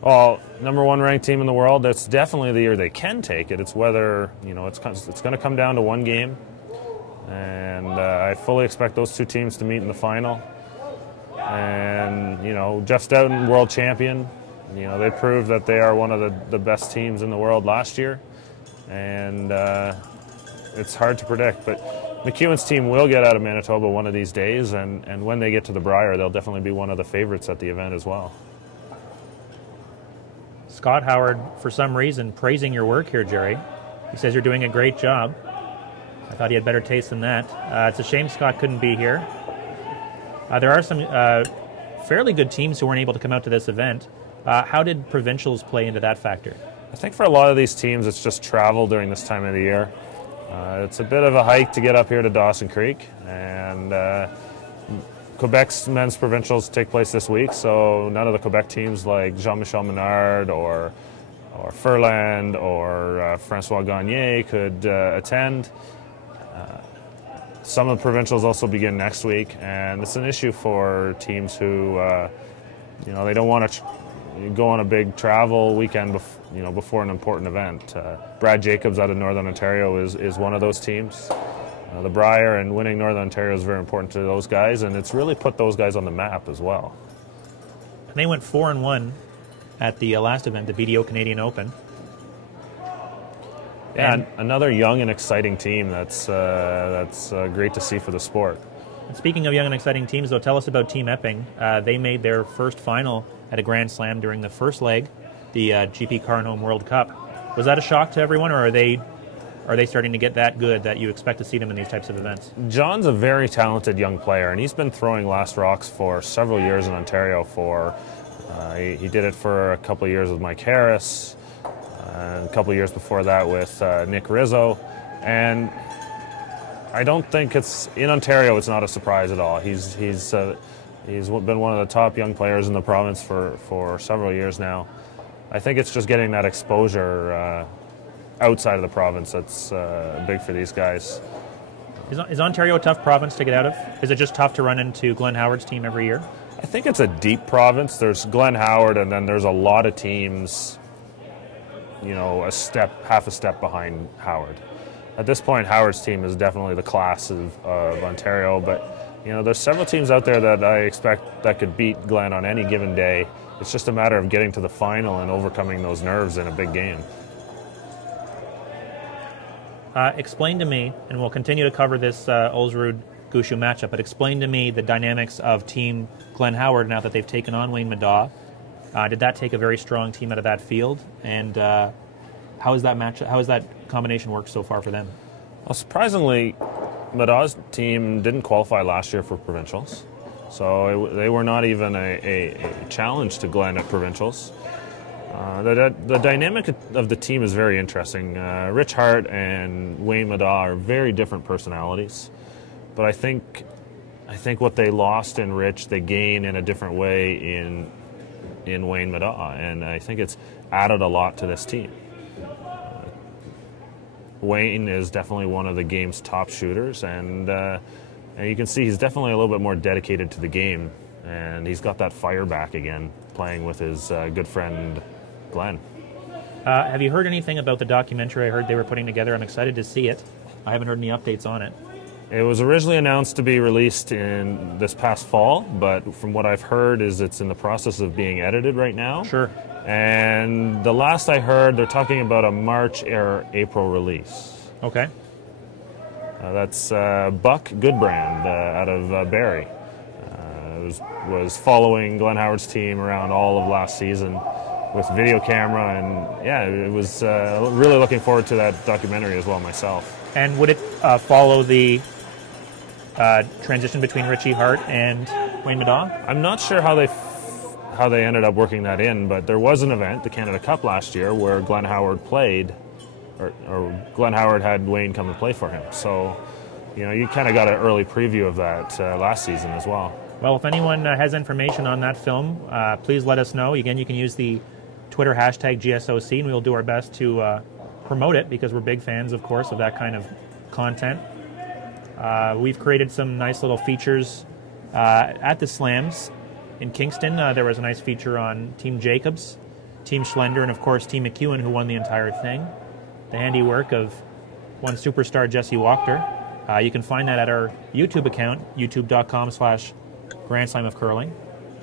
Well, #1 ranked team in the world, that's definitely the year they can take it. It's whether, it's going to come down to one game. And I fully expect those two teams to meet in the final. And, Jeff Stoughton, world champion, they proved that they are one of the best teams in the world last year. And it's hard to predict, but McEwen's team will get out of Manitoba one of these days, and when they get to the Brier, they'll definitely be one of the favorites at the event as well. Scott Howard, for some reason, praising your work here, Jerry. He says you're doing a great job. I thought he had better taste than that. It's a shame Scott couldn't be here. There are some fairly good teams who weren't able to come out to this event. How did provincials play into that factor? I think for a lot of these teams, it's just travel during this time of the year. It's a bit of a hike to get up here to Dawson Creek, and Quebec's men's provincials take place this week, so none of the Quebec teams like Jean-Michel Menard or Furland or Francois Gagné could attend. Some of the provincials also begin next week, and it's an issue for teams who, they don't want to go on a big travel weekend, before an important event. Brad Jacobs out of Northern Ontario is one of those teams. The Brier, and winning Northern Ontario is very important to those guys, and it's really put those guys on the map as well. And they went 4-1 at the last event, the BDO Canadian Open. Yeah, and another young and exciting team that's great to see for the sport. And speaking of young and exciting teams, though, tell us about Team Epping. They made their first final at a Grand Slam during the first leg, the GP Car and Home World Cup. Was that a shock to everyone, or are they starting to get that good that you expect to see them in these types of events? John's a very talented young player, and he's been throwing last rocks for several years in Ontario. He did it for a couple of years with Mike Harris, and a couple of years before that with Nick Rizzo. And I don't think in Ontario it's not a surprise at all. He's been one of the top young players in the province for several years now. I think it's just getting that exposure outside of the province that's big for these guys. Is Ontario a tough province to get out of? Is it just tough to run into Glenn Howard's team every year? I think it's a deep province. There's Glenn Howard, and then there's a lot of teams, half a step behind Howard. At this point, Howard's team is definitely the class of Ontario, but there's several teams out there that I expect that could beat Glenn on any given day. It's just a matter of getting to the final and overcoming those nerves in a big game. Explain to me, and we'll continue to cover this Ulsrud-Gushue matchup, but explain to me the dynamics of Team Glenn Howard now that they've taken on Wayne Middaugh. Did that take a very strong team out of that field? And how has that combination worked so far for them? Well, surprisingly, Middaugh's team didn't qualify last year for provincials, so they were not even a challenge to Glenn at provincials. The dynamic of the team is very interesting. Rich Hart and Wayne Middaugh are very different personalities, but I think what they lost in Rich, they gain in a different way in Wayne Middaugh, and I think it's added a lot to this team. Wayne is definitely one of the game's top shooters, and you can see he's definitely a little bit more dedicated to the game, and he's got that fire back again, playing with his good friend Glenn. Have you heard anything about the documentary I heard they were putting together? I'm excited to see it. I haven't heard any updates on it. It was originally announced to be released in this past fall, but from what I've heard is it's in the process of being edited right now. Sure. And the last I heard, they're talking about a March or April release. Okay. That's Buck Goodbrand out of Barrie. Was following Glenn Howard's team around all of last season with video camera, and yeah, it was really looking forward to that documentary as well myself. And would it follow the transition between Richie Hart and Wayne Middaugh? I'm not sure how they ended up working that in, but there was an event, the Canada Cup last year, where Glenn Howard played, or Glenn Howard had Wayne come and play for him. So, you kind of got an early preview of that last season as well. Well, if anyone has information on that film, please let us know. Again, you can use the Twitter hashtag GSOC, and we will do our best to promote it, because we're big fans, of course, of that kind of content. We've created some nice little features at the Slams. In Kingston, there was a nice feature on Team Jacobs, Team Schlender, and of course Team McEwen, who won the entire thing. The handiwork of one superstar, Jesse Wachter. You can find that at our YouTube account, youtube.com/Grand Slam of Curling.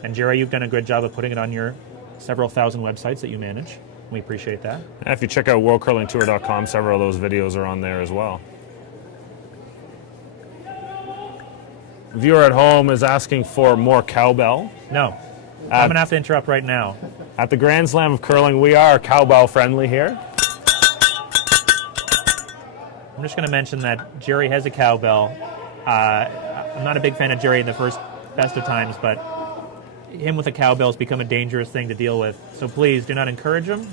And Jerry, you've done a good job of putting it on your several thousand websites that you manage. We appreciate that. If you check out worldcurlingtour.com, several of those videos are on there as well. Viewer at home is asking for more cowbell. No. I'm going to have to interrupt right now. At the Grand Slam of curling, we are cowbell friendly here. I'm just going to mention that Jerry has a cowbell. I'm not a big fan of Jerry in the first best of times, but him with a cowbell has become a dangerous thing to deal with. So please do not encourage him.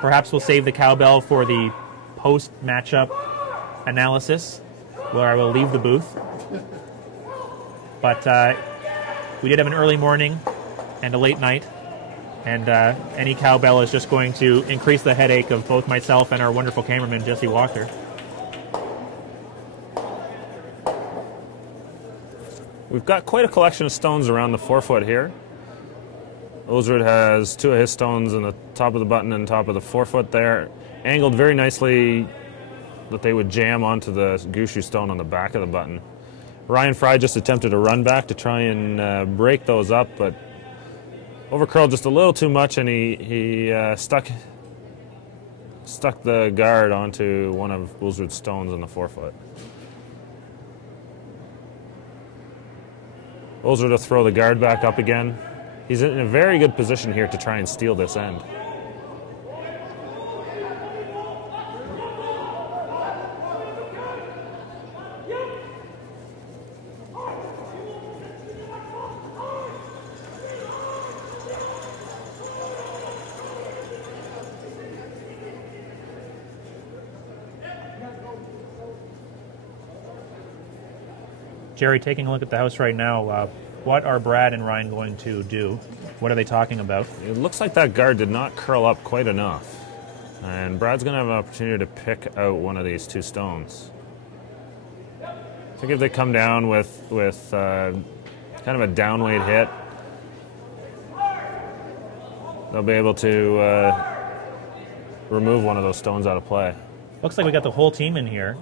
Perhaps we'll save the cowbell for the post-matchup analysis, where I will leave the booth. But we did have an early morning and a late night, and any cowbell is just going to increase the headache of both myself and our wonderful cameraman, Jesse Walker. We've got quite a collection of stones around the forefoot here. Ulsrud has 2 of his stones in the top of the button and top of the forefoot there, angled very nicely that they would jam onto the Gushue stone on the back of the button. Ryan Fry just attempted a run back to try and break those up, but overcurled just a little too much, and he stuck the guard onto one of Ulsrud's stones on the forefoot. Ulsrud will throw the guard back up again. He's in a very good position here to try and steal this end. Jerry, taking a look at the house right now, what are Brad and Ryan going to do? What are they talking about? It looks like that guard did not curl up quite enough. And Brad's going to have an opportunity to pick out one of these 2 stones. I think if they come down with kind of a downweight hit, they'll be able to remove one of those stones out of play. Looks like we got the whole team in here.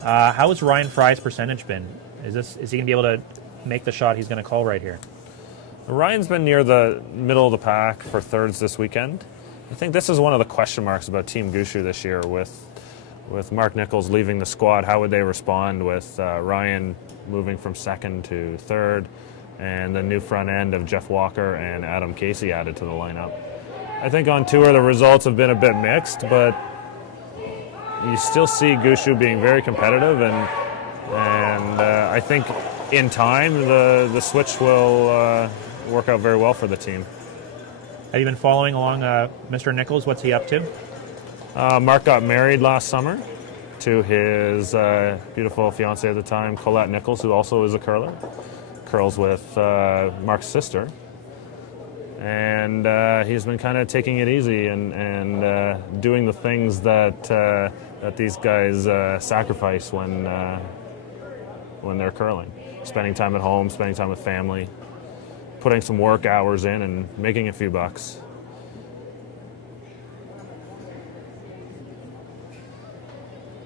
How has Ryan Fry's percentage been? Is he going to be able to make the shot he's going to call right here? Ryan's been near the middle of the pack for thirds this weekend. I think this is one of the question marks about Team Gushue this year with Mark Nichols leaving the squad. How would they respond with Ryan moving from second to third and the new front end of Jeff Walker and Adam Casey added to the lineup? I think on tour the results have been a bit mixed, but you still see Gushue being very competitive, and I think in time the switch will work out very well for the team. Have you been following along Mr. Nichols? What's he up to? Mark got married last summer to his beautiful fiancée at the time, Colette Nichols, who also is a curler. Curls with Mark's sister. And he's been kind of taking it easy and doing the things that these guys sacrifice when they're curling. Spending time at home, spending time with family, putting some work hours in and making a few bucks.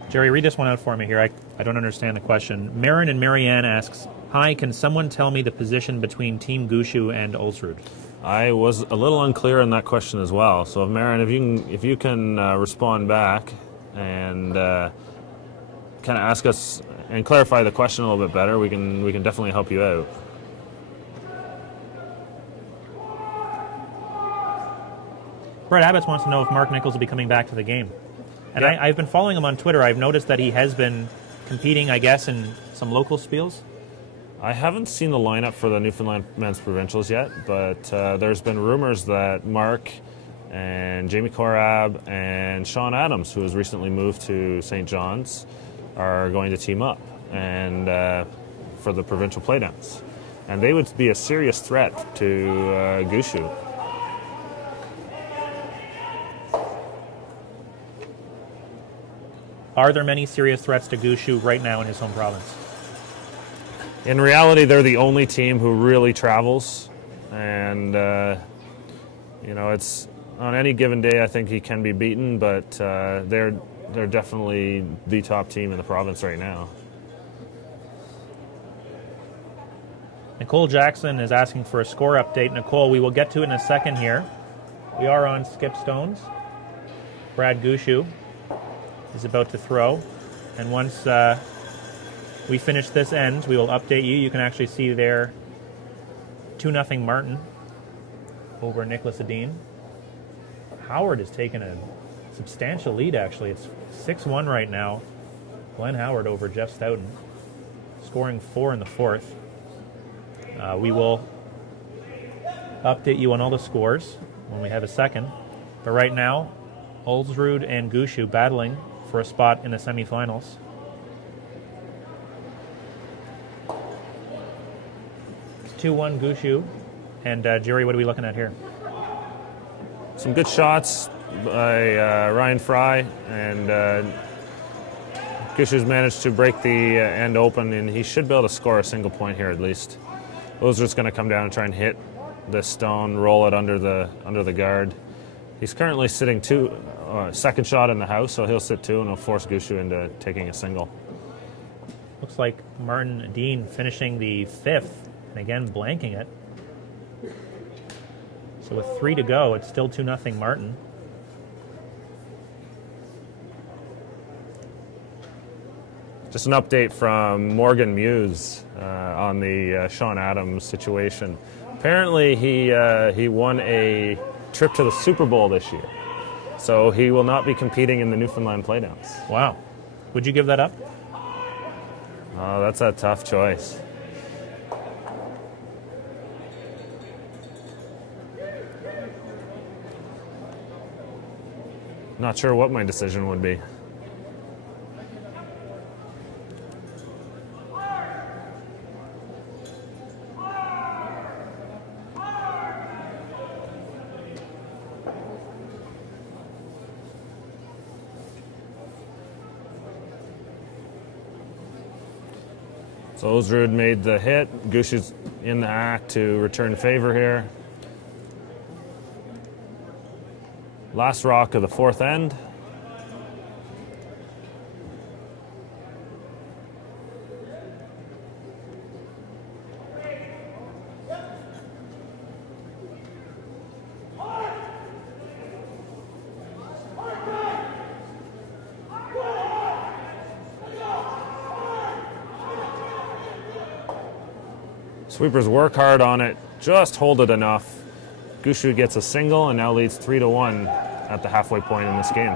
Jerry, read this one out for me here. I don't understand the question. Marin and Marianne asks, hi, can someone tell me the position between Team Gushue and Ulsrud? I was a little unclear on that question as well. So, Marin, if you can respond back and kind of ask us and clarify the question a little bit better, we can definitely help you out. Brett Abbots wants to know if Mark Nichols will be coming back to the game. And yeah. I've been following him on Twitter. I've noticed that he has been competing, I guess, in some local spiels. I haven't seen the lineup for the Newfoundland Men's Provincials yet, but there's been rumors that Mark and Jamie Korab and Sean Adams, who has recently moved to St. John's, are going to team up and for the provincial playdowns. And they would be a serious threat to Gushue. Are there many serious threats to Gushue right now in his home province? In reality, they're the only team who really travels, and it's on any given day I think he can be beaten, but they're definitely the top team in the province right now. Nicole Jackson is asking for a score update. Nicole, we will get to it in a second here. We are on skip stones. Brad Gushue is about to throw, and once we finish this end, we will update you. You can actually see there 2-0 Martin over Nicholas Edin. Howard has taken a substantial lead, actually. It's 6-1 right now. Glenn Howard over Jeff Stoughton, scoring 4 in the fourth. We will update you on all the scores when we have a second. But right now, Ulsrud and Gushue battling for a spot in the semifinals. It's 2-1 Gushue. And Jerry, what are we looking at here? Some good shots by Ryan Fry, and Gushue's managed to break the end open, and he should be able to score a single point here at least. Ulsrud's going to come down and try and hit the stone, roll it under the guard. He's currently sitting second shot in the house, so he'll sit 2 and he'll force Gushue into taking a single. Looks like Martin Edin finishing the fifth, and again blanking it. So with 3 to go, it's still 2-0 Martin. Just an update from Morgan Muse on the Sean Adams situation. Apparently he won a trip to the Super Bowl this year, so he will not be competing in the Newfoundland Playdowns. Wow. Would you give that up? Oh, that's a tough choice. Not sure what my decision would be. So Ulsrud made the hit. Gushue's in the act to return favor here. Last rock of the fourth end. Sweepers work hard on it, just hold it enough. Gushue gets a single and now leads 3-1 at the halfway point in this game.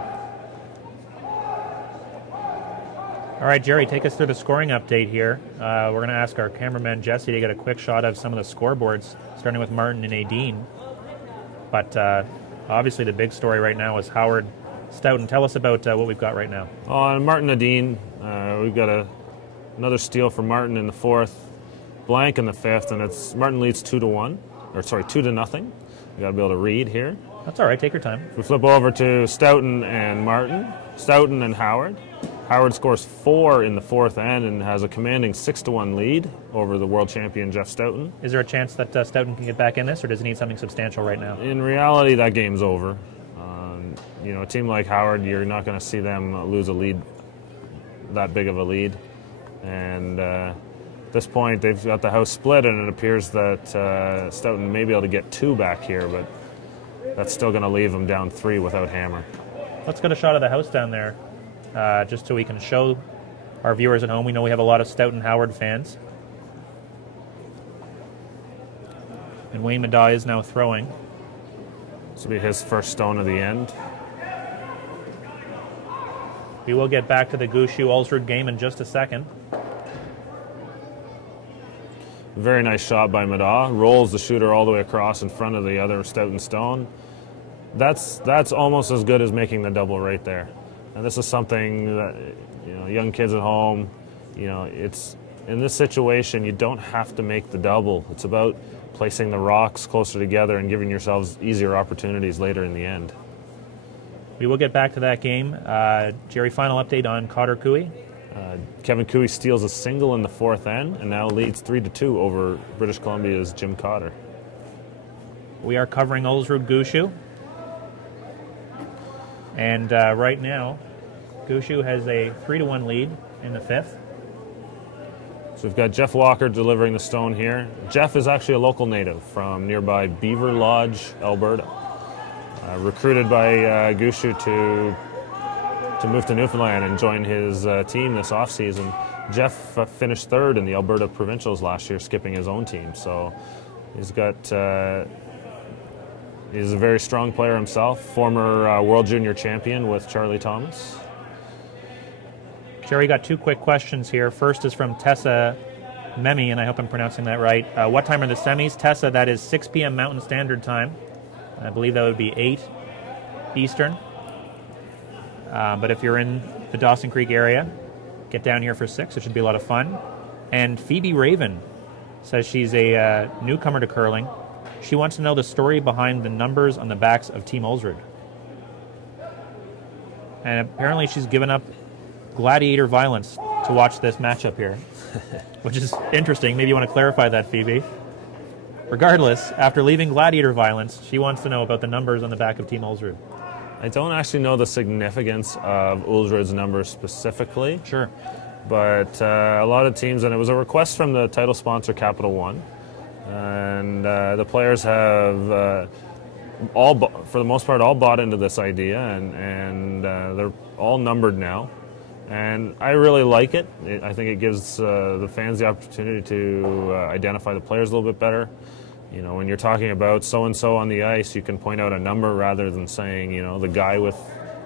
All right, Jerry, take us through the scoring update here. We're going to ask our cameraman Jesse to get a quick shot of some of the scoreboards, starting with Martin and Edin. But obviously the big story right now is Howard Stoughton. Tell us about what we've got right now. On Martin Edin, we've got another steal for Martin in the fourth, blank in the fifth, and it's Martin leads 2-0. You got to be able to read here. That's all right. Take your time. We flip over to Stoughton and Martin. Stoughton and Howard. Howard scores 4 in the fourth end and has a commanding 6-1 lead over the world champion Jeff Stoughton. Is there a chance that Stoughton can get back in this, or does he need something substantial right now? In reality, that game's over. A team like Howard, you're not going to see them lose a lead, that big of a lead. And at this point, they've got the house split, and it appears that Stoughton may be able to get 2 back here, but that's still going to leave them down 3 without Hammer. Let's get a shot of the house down there, just so we can show our viewers at home. We know we have a lot of Stoughton Howard fans. And Wayne Middaugh is now throwing. This will be his first stone of the end. We will get back to the Gushue-Ulsrud game in just a second. Very nice shot by Middaugh. Rolls the shooter all the way across in front of the other Stoughton stone. That's almost as good as making the double right there. And this is something that, young kids at home, it's in this situation, you don't have to make the double. It's about placing the rocks closer together and giving yourselves easier opportunities later in the end. We will get back to that game. Jerry, final update on Cotter Cooey. Kevin Cooey steals a single in the fourth end and now leads 3-2 over British Columbia's Jim Cotter. We are covering Ulsrud Gushue. And right now, Gushue has a 3-1 lead in the fifth. So we've got Jeff Walker delivering the stone here. Jeff is actually a local native from nearby Beaver Lodge, Alberta. Recruited by Gushue to move to Newfoundland and join his team this offseason. Jeff finished third in the Alberta Provincials last year, skipping his own team. So he's a very strong player himself, former World Junior champion with Charlie Thomas. Jerry, got two quick questions here. First is from Tessa Memi, and I hope I'm pronouncing that right. What time are the semis? Tessa, that is 6 p.m. Mountain Standard Time. I believe that would be 8 Eastern. But if you're in the Dawson Creek area, get down here for 6. It should be a lot of fun. And Phoebe Raven says she's a newcomer to curling. She wants to know the story behind the numbers on the backs of Team Ulsrud. And apparently she's given up gladiator violence to watch this matchup here, which is interesting. Maybe you want to clarify that, Phoebe. Regardless, after leaving gladiator violence, she wants to know about the numbers on the back of Team Ulsrud. I don't actually know the significance of Ulsrud's numbers specifically. Sure. But a lot of teams, and it was a request from the title sponsor, Capital One, and the players have for the most part, all bought into this idea, and they're all numbered now. And I really like it. I think it gives the fans the opportunity to identify the players a little bit better. You know, when you're talking about so-and-so on the ice, you can point out a number rather than saying, you know, the guy with,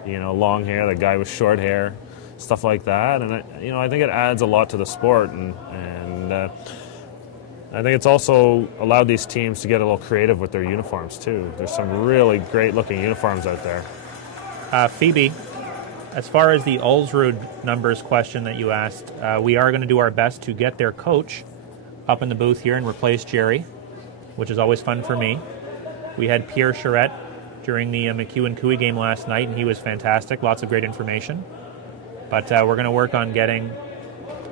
you know, long hair, the guy with short hair, stuff like that. And, I think it adds a lot to the sport. And I think it's also allowed these teams to get a little creative with their uniforms, too. There's some really great-looking uniforms out there. Phoebe, as far as the Ulsrud numbers question that you asked, we are going to do our best to get their coach up in the booth here and replace Jerry, which is always fun for me. We had Pierre Charette during the McEwen-Cooey game last night, and he was fantastic. Lots of great information. But we're going to work on getting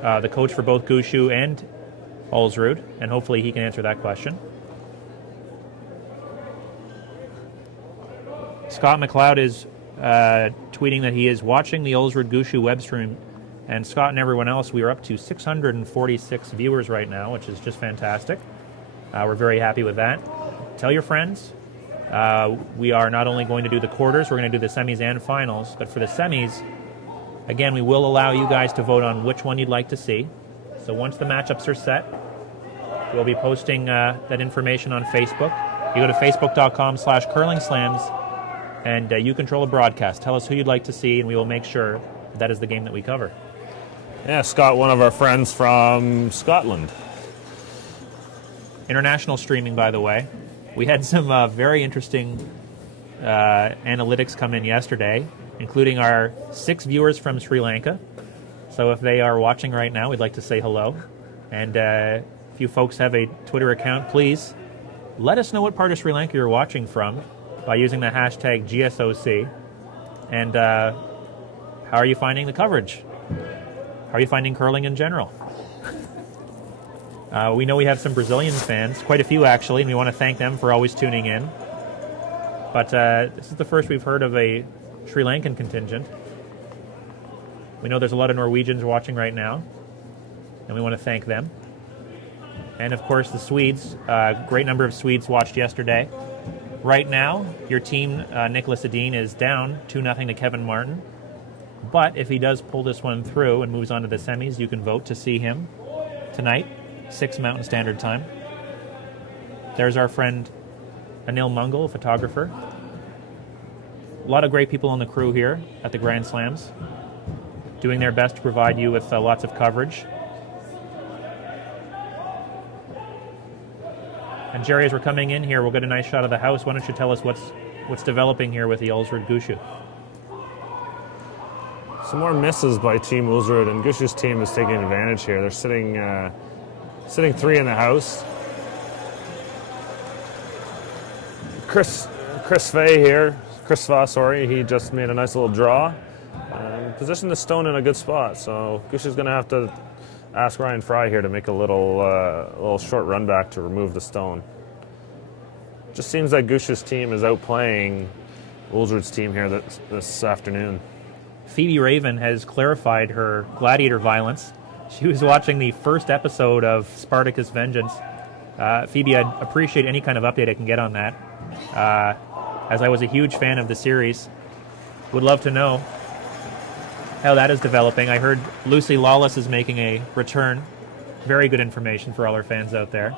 the coach for both Gushue and Ulsrud, and hopefully he can answer that question. Scott McLeod is tweeting that he is watching the Ulsrud Gushue web stream, and Scott and everyone else, we are up to 646 viewers right now, which is just fantastic. We're very happy with that. Tell your friends. We are not only going to do the quarters, we're going to do the semis and finals, but for the semis, again, we will allow you guys to vote on which one you'd like to see. So once the matchups are set, we'll be posting that information on Facebook. You go to facebook.com/curlingslams, and you control the broadcast. Tell us who you'd like to see, and we will make sure that is the game that we cover. Yeah, Scott, one of our friends from Scotland. International streaming, by the way. We had some very interesting analytics come in yesterday, including our 6 viewers from Sri Lanka. So if they are watching right now, we'd like to say hello. And if you folks have a Twitter account, please let us know what part of Sri Lanka you're watching from by using the hashtag GSOC. And how are you finding the coverage? How are you finding curling in general? We know we have some Brazilian fans, quite a few actually, and we want to thank them for always tuning in. But this is the first we've heard of a Sri Lankan contingent. We know there's a lot of Norwegians watching right now, and we want to thank them. And of course the Swedes, great number of Swedes watched yesterday. Right now, your team, Nicholas Edin, is down 2-0 to Kevin Martin. But if he does pull this one through and moves on to the semis, you can vote to see him tonight, 6 Mountain Standard Time. There's our friend Anil Mungal, a photographer. A lot of great people on the crew here at the Grand Slams, doing their best to provide you with lots of coverage. And Jerry, as we're coming in here, we'll get a nice shot of the house. Why don't you tell us what's developing here with the Ulsrud Gushue? Some more misses by Team Ulsrud, and Gushue's team is taking advantage here. They're sitting 3 in the house. Chris Fa, he just made a nice little draw. Positioned the stone in a good spot, so Gushue's going to have to ask Ryan Fry here to make a little short run back to remove the stone. Just seems like Gushue's team is outplaying Ulsrud's team here this afternoon. Phoebe Raven has clarified her gladiator violence. She was watching the first episode of Spartacus Vengeance. Phoebe, I'd appreciate any kind of update I can get on that. As I was a huge fan of the series, would love to know how that is developing. I heard Lucy Lawless is making a return. Very good information for all our fans out there.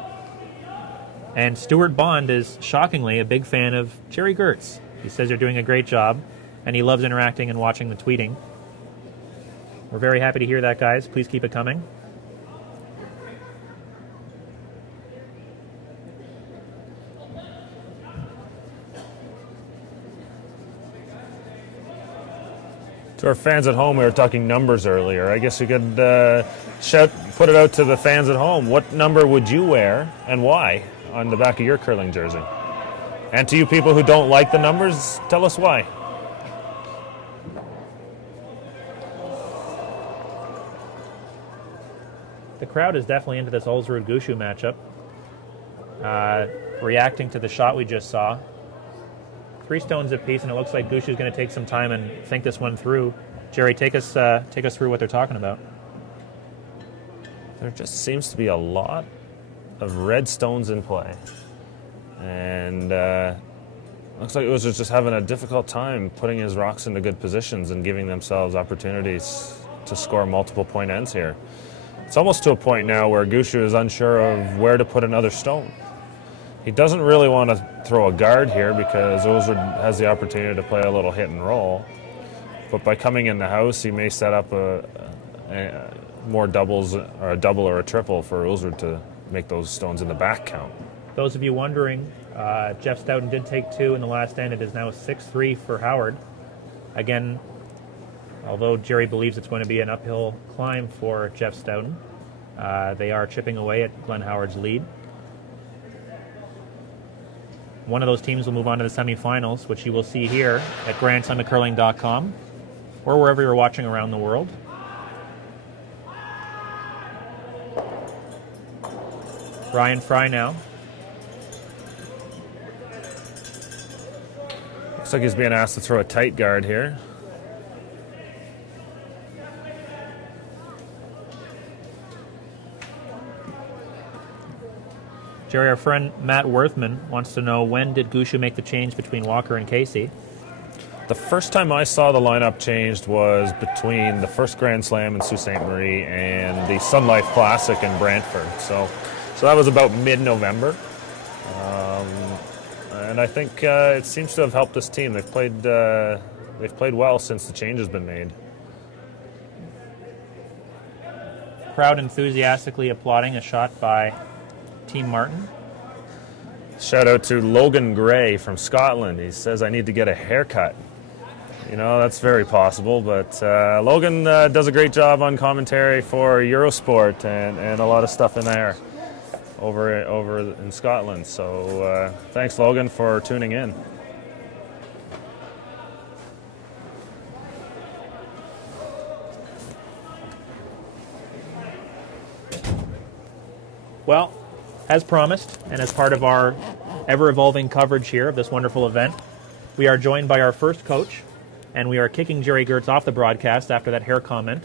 And Stuart Bond is, shockingly, a big fan of Jerry Gertz. He says you're doing a great job, and he loves interacting and watching the tweeting. We're very happy to hear that, guys. Please keep it coming. To our fans at home, we were talking numbers earlier. I guess you could put it out to the fans at home. What number would you wear and why on the back of your curling jersey? And to you people who don't like the numbers, tell us why. The crowd is definitely into this Ulsrud-Gushue matchup. Reacting to the shot we just saw. 3 stones apiece, and it looks like Gushue's going to take some time and think this one through. Jerry, take us through what they're talking about. There just seems to be a lot of red stones in play. And looks like Ulsrud just having a difficult time putting his rocks into good positions and giving themselves opportunities to score multiple point ends here. It's almost to a point now where Gushue is unsure of where to put another stone. He doesn't really want to throw a guard here because Ulsrud has the opportunity to play a little hit and roll. But by coming in the house, he may set up more doubles, or a double or a triple for Ulsrud to make those stones in the back count. Those of you wondering, Jeff Stoughton did take 2 in the last end. It is now 6-3 for Howard. Again, although Jerry believes it's going to be an uphill climb for Jeff Stoughton, they are chipping away at Glenn Howard's lead. One of those teams will move on to the semifinals, which you will see here at GrandSlamCurling.com or wherever you're watching around the world. Ryan Fry now. Looks like he's being asked to throw a tight guard here. Jerry, our friend Matt Worthman wants to know, when did Gushue make the change between Walker and Casey? The first time I saw the lineup changed was between the first Grand Slam in Sault Ste. Marie and the Sun Life Classic in Brantford. So that was about mid-November. And I think it seems to have helped this team. They've played well since the change has been made. Crowd enthusiastically applauding a shot by Team Martin. Shout out to Logan Gray from Scotland. He says, I need to get a haircut. You know, that's very possible, but Logan does a great job on commentary for Eurosport and a lot of stuff in there over in Scotland. So thanks, Logan, for tuning in. Well, as promised, and as part of our ever-evolving coverage here of this wonderful event, we are joined by our first coach, and we are kicking Jerry Gertz off the broadcast after that hair comment.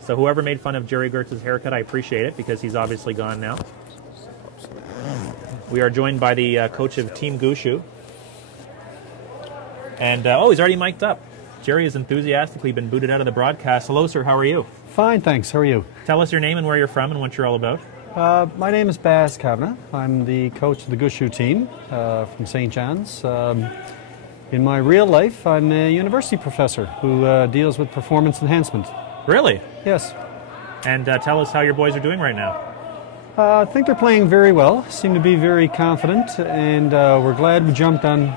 So whoever made fun of Jerry Gertz's haircut, I appreciate it, because he's obviously gone now. We are joined by the coach of Team Gushue. And, he's already mic'd up. Jerry has enthusiastically been booted out of the broadcast. Hello, sir. How are you? Fine, thanks. How are you? Tell us your name and where you're from and what you're all about. My name is Baz Kavanagh. I'm the coach of the Gushue team from St. John's. In my real life, I'm a university professor who deals with performance enhancement. Really? Yes. And tell us how your boys are doing right now. I think they're playing very well, seem to be very confident, and we're glad we jumped on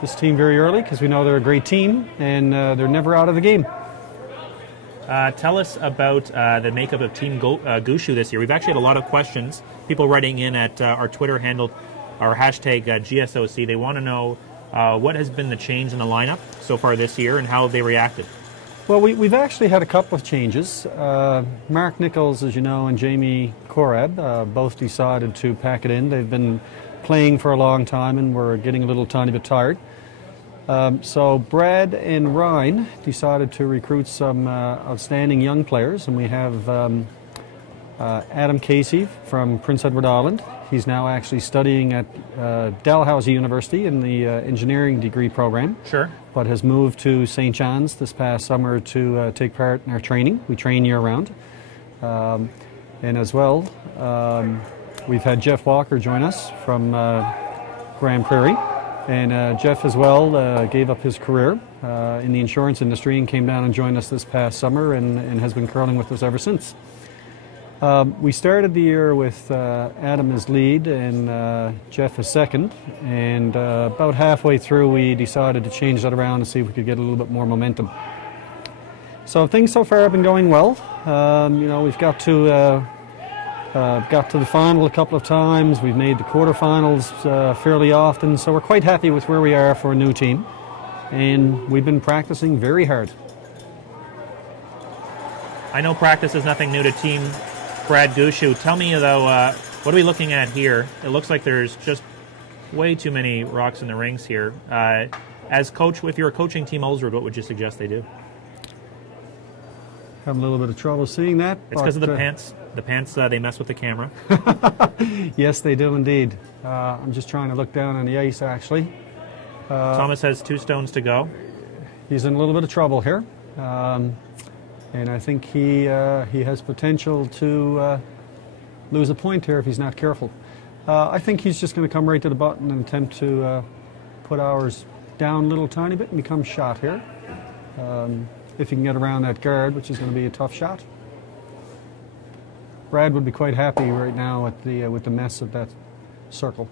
this team very early because we know they're a great team and they're never out of the game. Tell us about the makeup of Team Gushue this year. We've actually had a lot of questions, people writing in at our Twitter handle, our hashtag GSOC. They want to know what has been the change in the lineup so far this year and how have they reacted? Well, we've actually had a couple of changes. Mark Nichols, as you know, and Jamie Korab both decided to pack it in. They've been playing for a long time and were getting a little tiny bit tired. So Brad and Ryan decided to recruit some outstanding young players, and we have Adam Casey from Prince Edward Island. He's now actually studying at Dalhousie University in the engineering degree program. Sure. But has moved to St. John's this past summer to take part in our training. We train year-round. And as well, we've had Jeff Walker join us from Grand Prairie. And Jeff as well gave up his career in the insurance industry and came down and joined us this past summer and has been curling with us ever since. We started the year with Adam as lead and Jeff as second, and about halfway through we decided to change that around and see if we could get a little bit more momentum. So things so far have been going well. You know, we've got to the final a couple of times. We've made the quarterfinals fairly often, so we're quite happy with where we are for a new team, and we've been practicing very hard. I know practice is nothing new to Team Brad Gushue. Tell me, though, what are we looking at here? It looks like there's just way too many rocks in the rings here. As coach, if you're coaching Team Ulsrud, what would you suggest they do? Having a little bit of trouble seeing that. It's because of the pants. The pants, they mess with the camera. Yes, they do indeed. I'm just trying to look down on the ice, actually. Thomas has 2 stones to go. He's in a little bit of trouble here. And I think he has potential to lose a point here if he's not careful. I think he's just going to come right to the button and attempt to put ours down a little tiny bit and become shot here. If he can get around that guard, which is going to be a tough shot. Brad would be quite happy right now with the mess of that circle.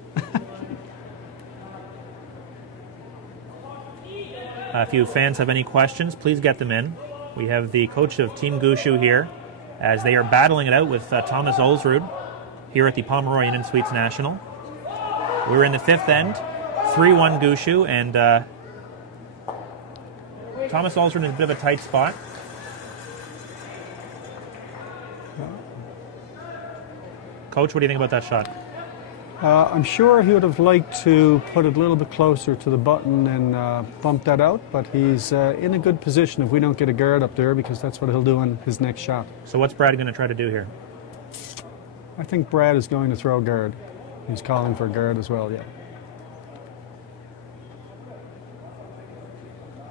If you fans have any questions, please get them in. We have the coach of Team Gushue here as they are battling it out with Thomas Ulsrud here at the Pomeroy Inn & Suites National. We're in the 5th end, 3-1 Gushue, and Thomas Ulsrud in a bit of a tight spot. Coach, what do you think about that shot? I'm sure he would have liked to put it a little bit closer to the button and bump that out, but he's in a good position if we don't get a guard up there, because that's what he'll do in his next shot. So what's Brad going to try to do here? I think Brad is going to throw guard. He's calling for a guard as well, yeah.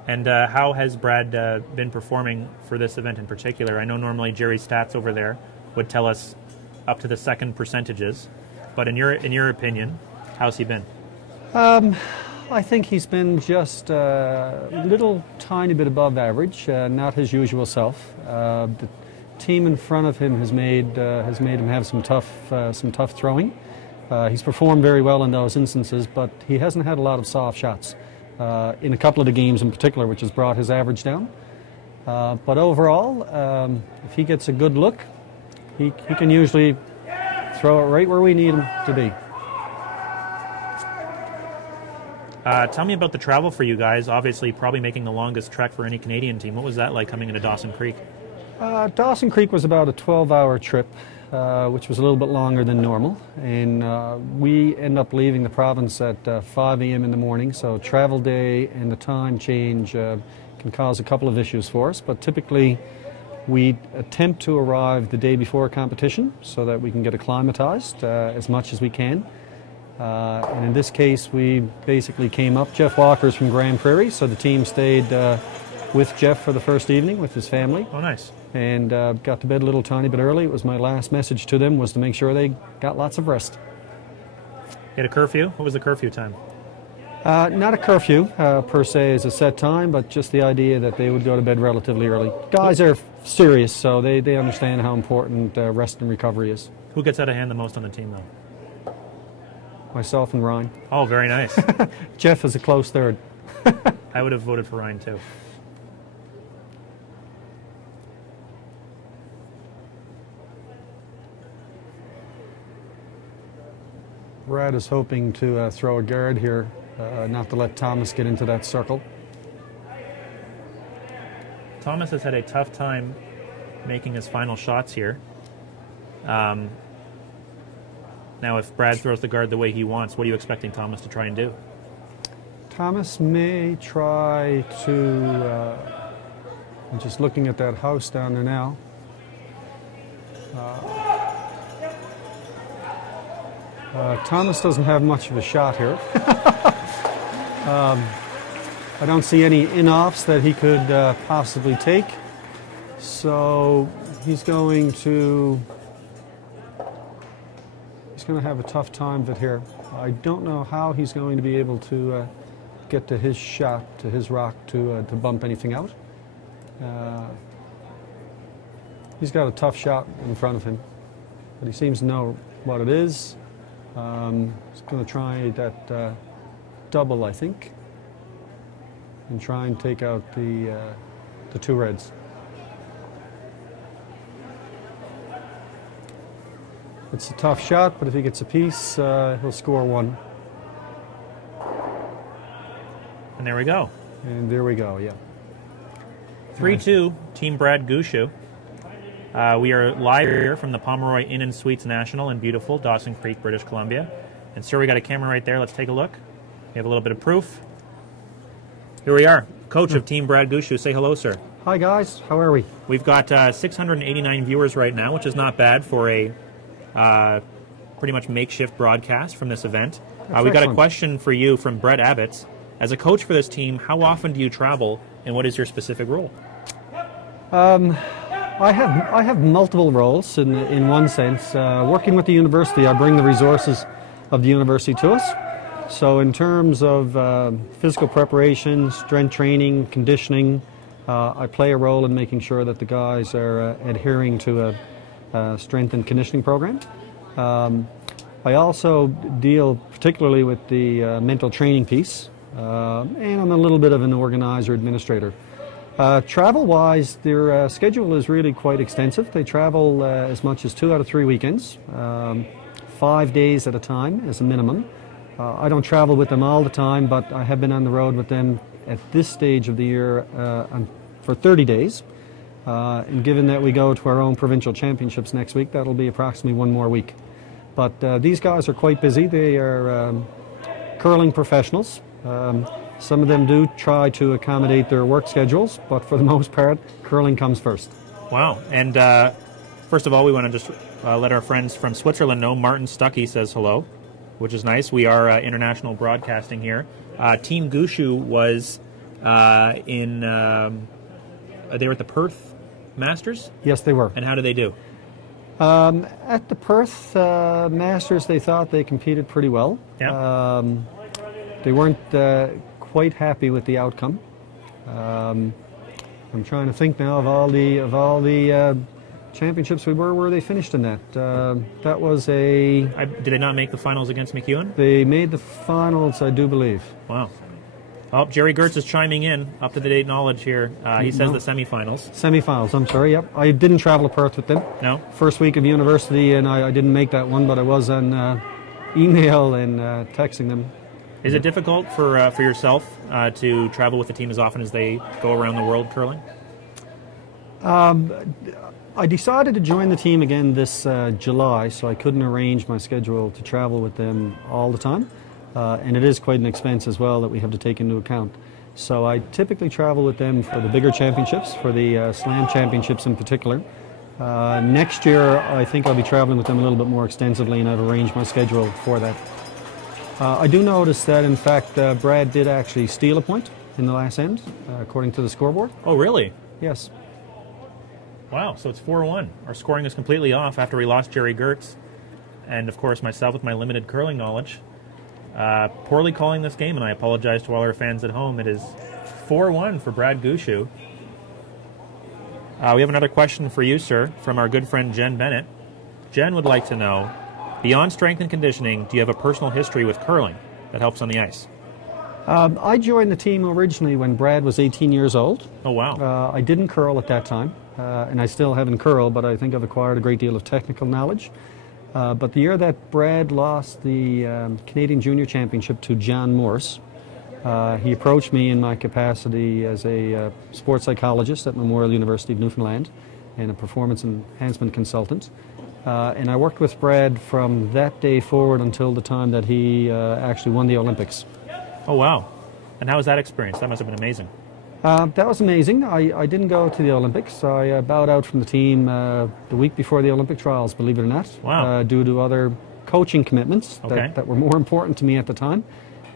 And how has Brad been performing for this event in particular? I know normally Jerry's stats over there would tell us up to the second percentages, but in your opinion, how's he been? I think he's been just a little tiny bit above average, not his usual self. The team in front of him has made him have some tough throwing. He's performed very well in those instances, but he hasn't had a lot of soft shots in a couple of the games in particular, which has brought his average down. But overall, if he gets a good look, he can usually throw it right where we need him to be. Tell me about the travel for you guys. Obviously, probably making the longest trek for any Canadian team. What was that like coming into Dawson Creek? Dawson Creek was about a 12-hour trip, which was a little bit longer than normal. And we end up leaving the province at 5 a.m. in the morning, so travel day and the time change can cause a couple of issues for us. But typically, we attempt to arrive the day before competition so that we can get acclimatized as much as we can. And in this case, we basically came up. Jeff Walker's from Grand Prairie, so the team stayed with Jeff for the first evening with his family. Oh, nice. And got to bed a little tiny bit early. It was my last message to them, was to make sure they got lots of rest. You had a curfew? What was the curfew time? Not a curfew per se as a set time, but just the idea that they would go to bed relatively early. Guys are serious, so they understand how important rest and recovery is. Who gets out of hand the most on the team, though? Myself and Ryan. Oh, very nice. Jeff is a close third. I would have voted for Ryan, too. Brad is hoping to throw a guard here, not to let Thomas get into that circle. Thomas has had a tough time making his final shots here. Now, if Brad throws the guard the way he wants, what are you expecting Thomas to try and do? Thomas may try to, I'm just looking at that house down there now. Thomas doesn't have much of a shot here. I don't see any in-offs that he could possibly take. So he's going to have a tough time of it here. I don't know how he's going to be able to get to his shot, to his rock, to bump anything out. He's got a tough shot in front of him, but he seems to know what it is. He's going to try that double, I think, and try and take out the two reds. It's a tough shot, but if he gets a piece, he'll score one. And there we go. And there we go, yeah. 3-2, Team Brad Gushue. We are live here from the Pomeroy Inn and Suites National in beautiful Dawson Creek, British Columbia. And sir, we got a camera right there. Let's take a look. We have a little bit of proof. Here we are. Coach of Team Brad Gushue. Say hello, sir. Hi, guys. How are we? We've got 689 viewers right now, which is not bad for a pretty much makeshift broadcast from this event. We got a question for you from Brett Abbott's. As a coach for this team, how often do you travel, and what is your specific role? I have multiple roles in one sense. Working with the university, I bring the resources of the university to us. So in terms of physical preparation, strength training, conditioning, I play a role in making sure that the guys are adhering to a strength and conditioning program. I also deal particularly with the mental training piece, and I'm a little bit of an organizer, administrator. Travel-wise, their schedule is really quite extensive. They travel as much as 2 out of 3 weekends, 5 days at a time as a minimum. I don't travel with them all the time, but I have been on the road with them at this stage of the year for 30 days. And given that we go to our own provincial championships next week, that'll be approximately 1 more week. But these guys are quite busy. They are curling professionals. Some of them do try to accommodate their work schedules, but for the most part, curling comes first. Wow. And first of all, we want to just let our friends from Switzerland know. Martin Stuckey says hello, which is nice. We are international broadcasting here. Team Gushue was they were at the Perth Masters? Yes, they were. And how did they do? At the Perth Masters, they thought they competed pretty well. Yeah. They weren't quite happy with the outcome. I'm trying to think now of all the championships where they finished in that. That was a... Did they not make the finals against McEwen? They made the finals, I do believe. Wow. Oh, Jerry Gertz is chiming in, up-to-date knowledge here. He says the semifinals. Semifinals, I'm sorry, yep. I didn't travel to Perth with them. No? First week of university, and I didn't make that one, but I was on email and texting them. Is it difficult for yourself to travel with the team as often as they go around the world curling? I decided to join the team again this July, so I couldn't arrange my schedule to travel with them all the time. And it is quite an expense as well that we have to take into account. So I typically travel with them for the bigger championships, for the Slam championships in particular. Next year, I think I'll be traveling with them a little bit more extensively, and I've arranged my schedule for that. I do notice that, in fact, Brad did actually steal a point in the last end, according to the scoreboard. Oh, really? Yes. Wow, so it's 4-1. Our scoring is completely off after we lost Jerry Gertz. And, of course, myself with my limited curling knowledge. Poorly calling this game, and I apologize to all our fans at home. It is 4-1 for Brad Gushue. We have another question for you, sir, from our good friend Jen Bennett. Jen would like to know, beyond strength and conditioning, do you have a personal history with curling that helps on the ice? I joined the team originally when Brad was 18 years old. Oh, wow. I didn't curl at that time, and I still haven't curled, but I think I've acquired a great deal of technical knowledge. But the year that Brad lost the Canadian Junior Championship to John Morse, he approached me in my capacity as a sports psychologist at Memorial University of Newfoundland and a performance enhancement consultant. And I worked with Brad from that day forward until the time that he actually won the Olympics. Oh, wow. And how was that experience? That must have been amazing. That was amazing. I didn't go to the Olympics. I bowed out from the team the week before the Olympic trials, believe it or not. Wow. Due to other coaching commitments that were more important to me at the time.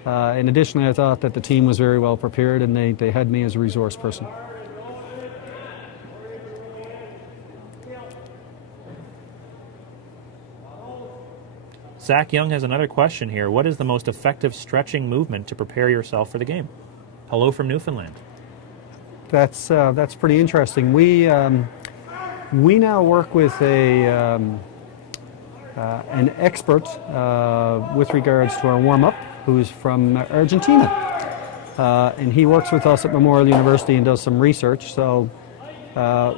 And additionally, I thought that the team was very well prepared, and they had me as a resource person. Zach Young has another question here. What is the most effective stretching movement to prepare yourself for the game? Hello from Newfoundland. That's pretty interesting. We now work with an expert with regards to our warm-up, who's from Argentina, and he works with us at Memorial University and does some research. So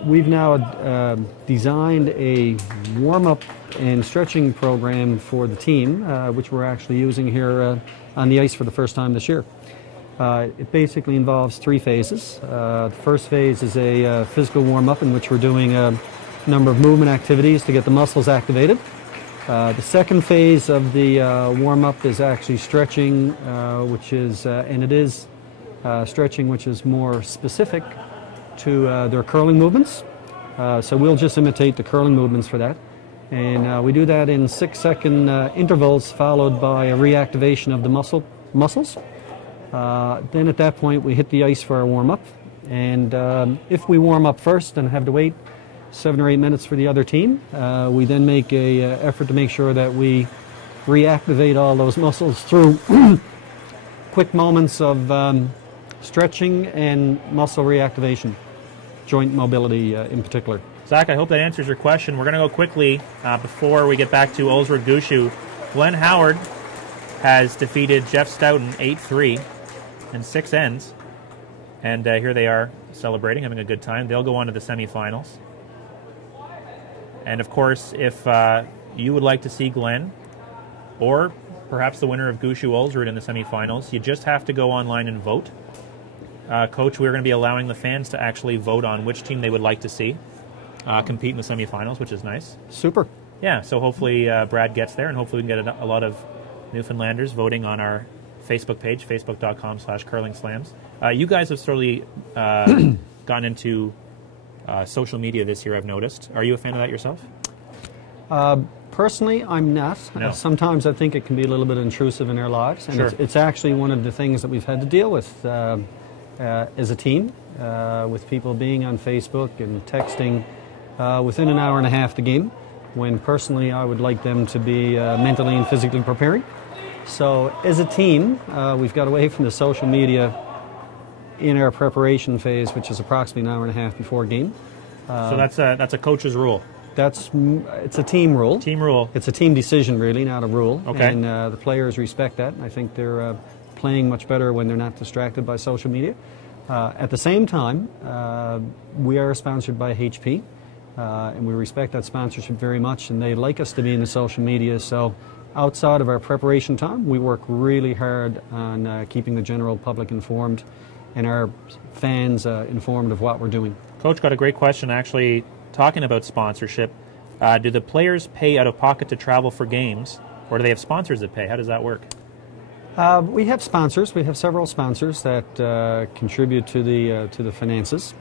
we've now designed a warm-up and stretching program for the team, which we're actually using here on the ice for the first time this year. It basically involves 3 phases. The first phase is a physical warm-up in which we're doing a number of movement activities to get the muscles activated. The second phase of the warm-up is actually stretching, which is stretching which is more specific to their curling movements. So we'll just imitate the curling movements for that. And we do that in 6-second intervals, followed by a reactivation of the muscles. Then at that point we hit the ice for our warm-up, and if we warm up first and have to wait 7 or 8 minutes for the other team, we then make a effort to make sure that we reactivate all those muscles through quick moments of stretching and muscle reactivation, joint mobility in particular. Zach, I hope that answers your question. We're going to go quickly before we get back to Ulsrud Gushu. Glenn Howard has defeated Jeff Stoughton 8-3 in 6 ends. And here they are celebrating, having a good time. They'll go on to the semifinals. And of course, if you would like to see Glenn, or perhaps the winner of Gushu Ulsrud in the semifinals, you just have to go online and vote. Coach, we're going to be allowing the fans to actually vote on which team they would like to see compete in the semifinals, which is nice. Super. Yeah, so hopefully Brad gets there, and hopefully we can get a lot of Newfoundlanders voting on our Facebook page, facebook.com/curlingslams. You guys have slowly gotten into social media this year, I've noticed. Are you a fan of that yourself? Personally, I'm not. No. Sometimes I think it can be a little bit intrusive in our lives, and Sure. it's actually one of the things that we've had to deal with as a team, with people being on Facebook and texting within an hour and a half the game, when personally I would like them to be mentally and physically preparing. So as a team, we've got away from the social media in our preparation phase, which is approximately an hour and a half before game. So that's a coach's rule. It's a team rule. Team rule. It's a team decision, really, not a rule. Okay. And the players respect that. I think they're playing much better when they're not distracted by social media. At the same time, we are sponsored by HP, and we respect that sponsorship very much, and they like us to be in the social media. So outside of our preparation time, we work really hard on keeping the general public informed and our fans informed of what we're doing. Coach got a great question, actually, talking about sponsorship. Do the players pay out of pocket to travel for games, or do they have sponsors that pay? How does that work? We have sponsors. We have several sponsors that contribute to the finances.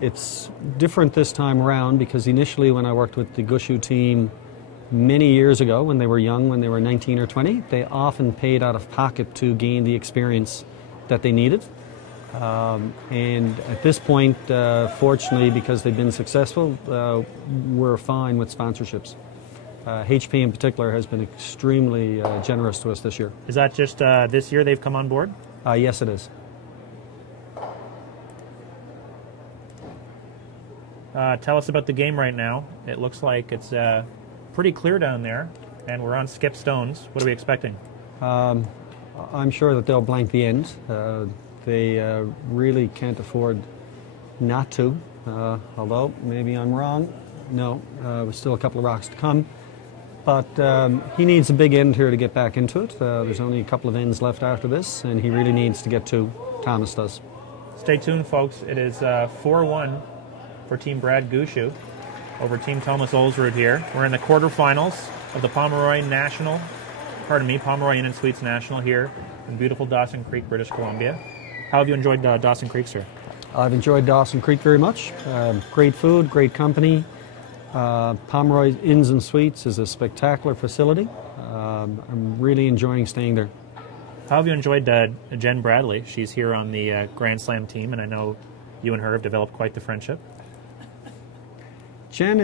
It's different this time around because initially when I worked with the Gushu team many years ago, when they were young, when they were 19 or 20, they often paid out of pocket to gain the experience that they needed. And at this point, fortunately, because they've been successful, we're fine with sponsorships. HP in particular has been extremely generous to us this year. Is that just this year they've come on board? Yes, it is. Tell us about the game right now. It looks like it's pretty clear down there, and we're on Skip Stones. What are we expecting? I'm sure that they'll blank the end. They really can't afford not to, although maybe I'm wrong. No, there's still a couple of rocks to come. But he needs a big end here to get back into it. There's only a couple of ends left after this, and he really needs to get to. Thomas does. Stay tuned, folks. It is 4-1 for Team Brad Gushu over Team Thomas Ulsrud here. We're in the quarterfinals of the Pomeroy Inn and Suites National here in beautiful Dawson Creek, British Columbia. How have you enjoyed Dawson Creek, sir? I've enjoyed Dawson Creek very much. Great food, great company. Pomeroy Inns and Suites is a spectacular facility. I'm really enjoying staying there. How have you enjoyed Jen Bradley? She's here on the Grand Slam team, and I know you and her have developed quite the friendship. Jen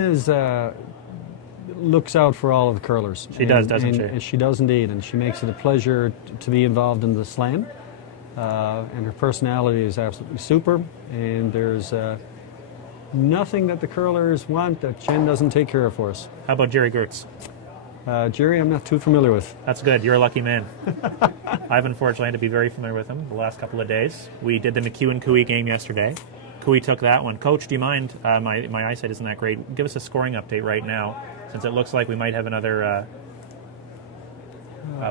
looks out for all of the curlers. She does, doesn't she? She does indeed, and she makes it a pleasure to be involved in the slam. And her personality is absolutely super, and there's nothing that the curlers want that Jen doesn't take care of for us. How about Jerry Gertz? Jerry, I'm not too familiar with. That's good. You're a lucky man. I've unfortunately had to be very familiar with him the last couple of days. We did the McEwen-Cooey game yesterday. Cooey took that one. Coach, do you mind? My eyesight isn't that great. Give us a scoring update right now, since it looks like we might have another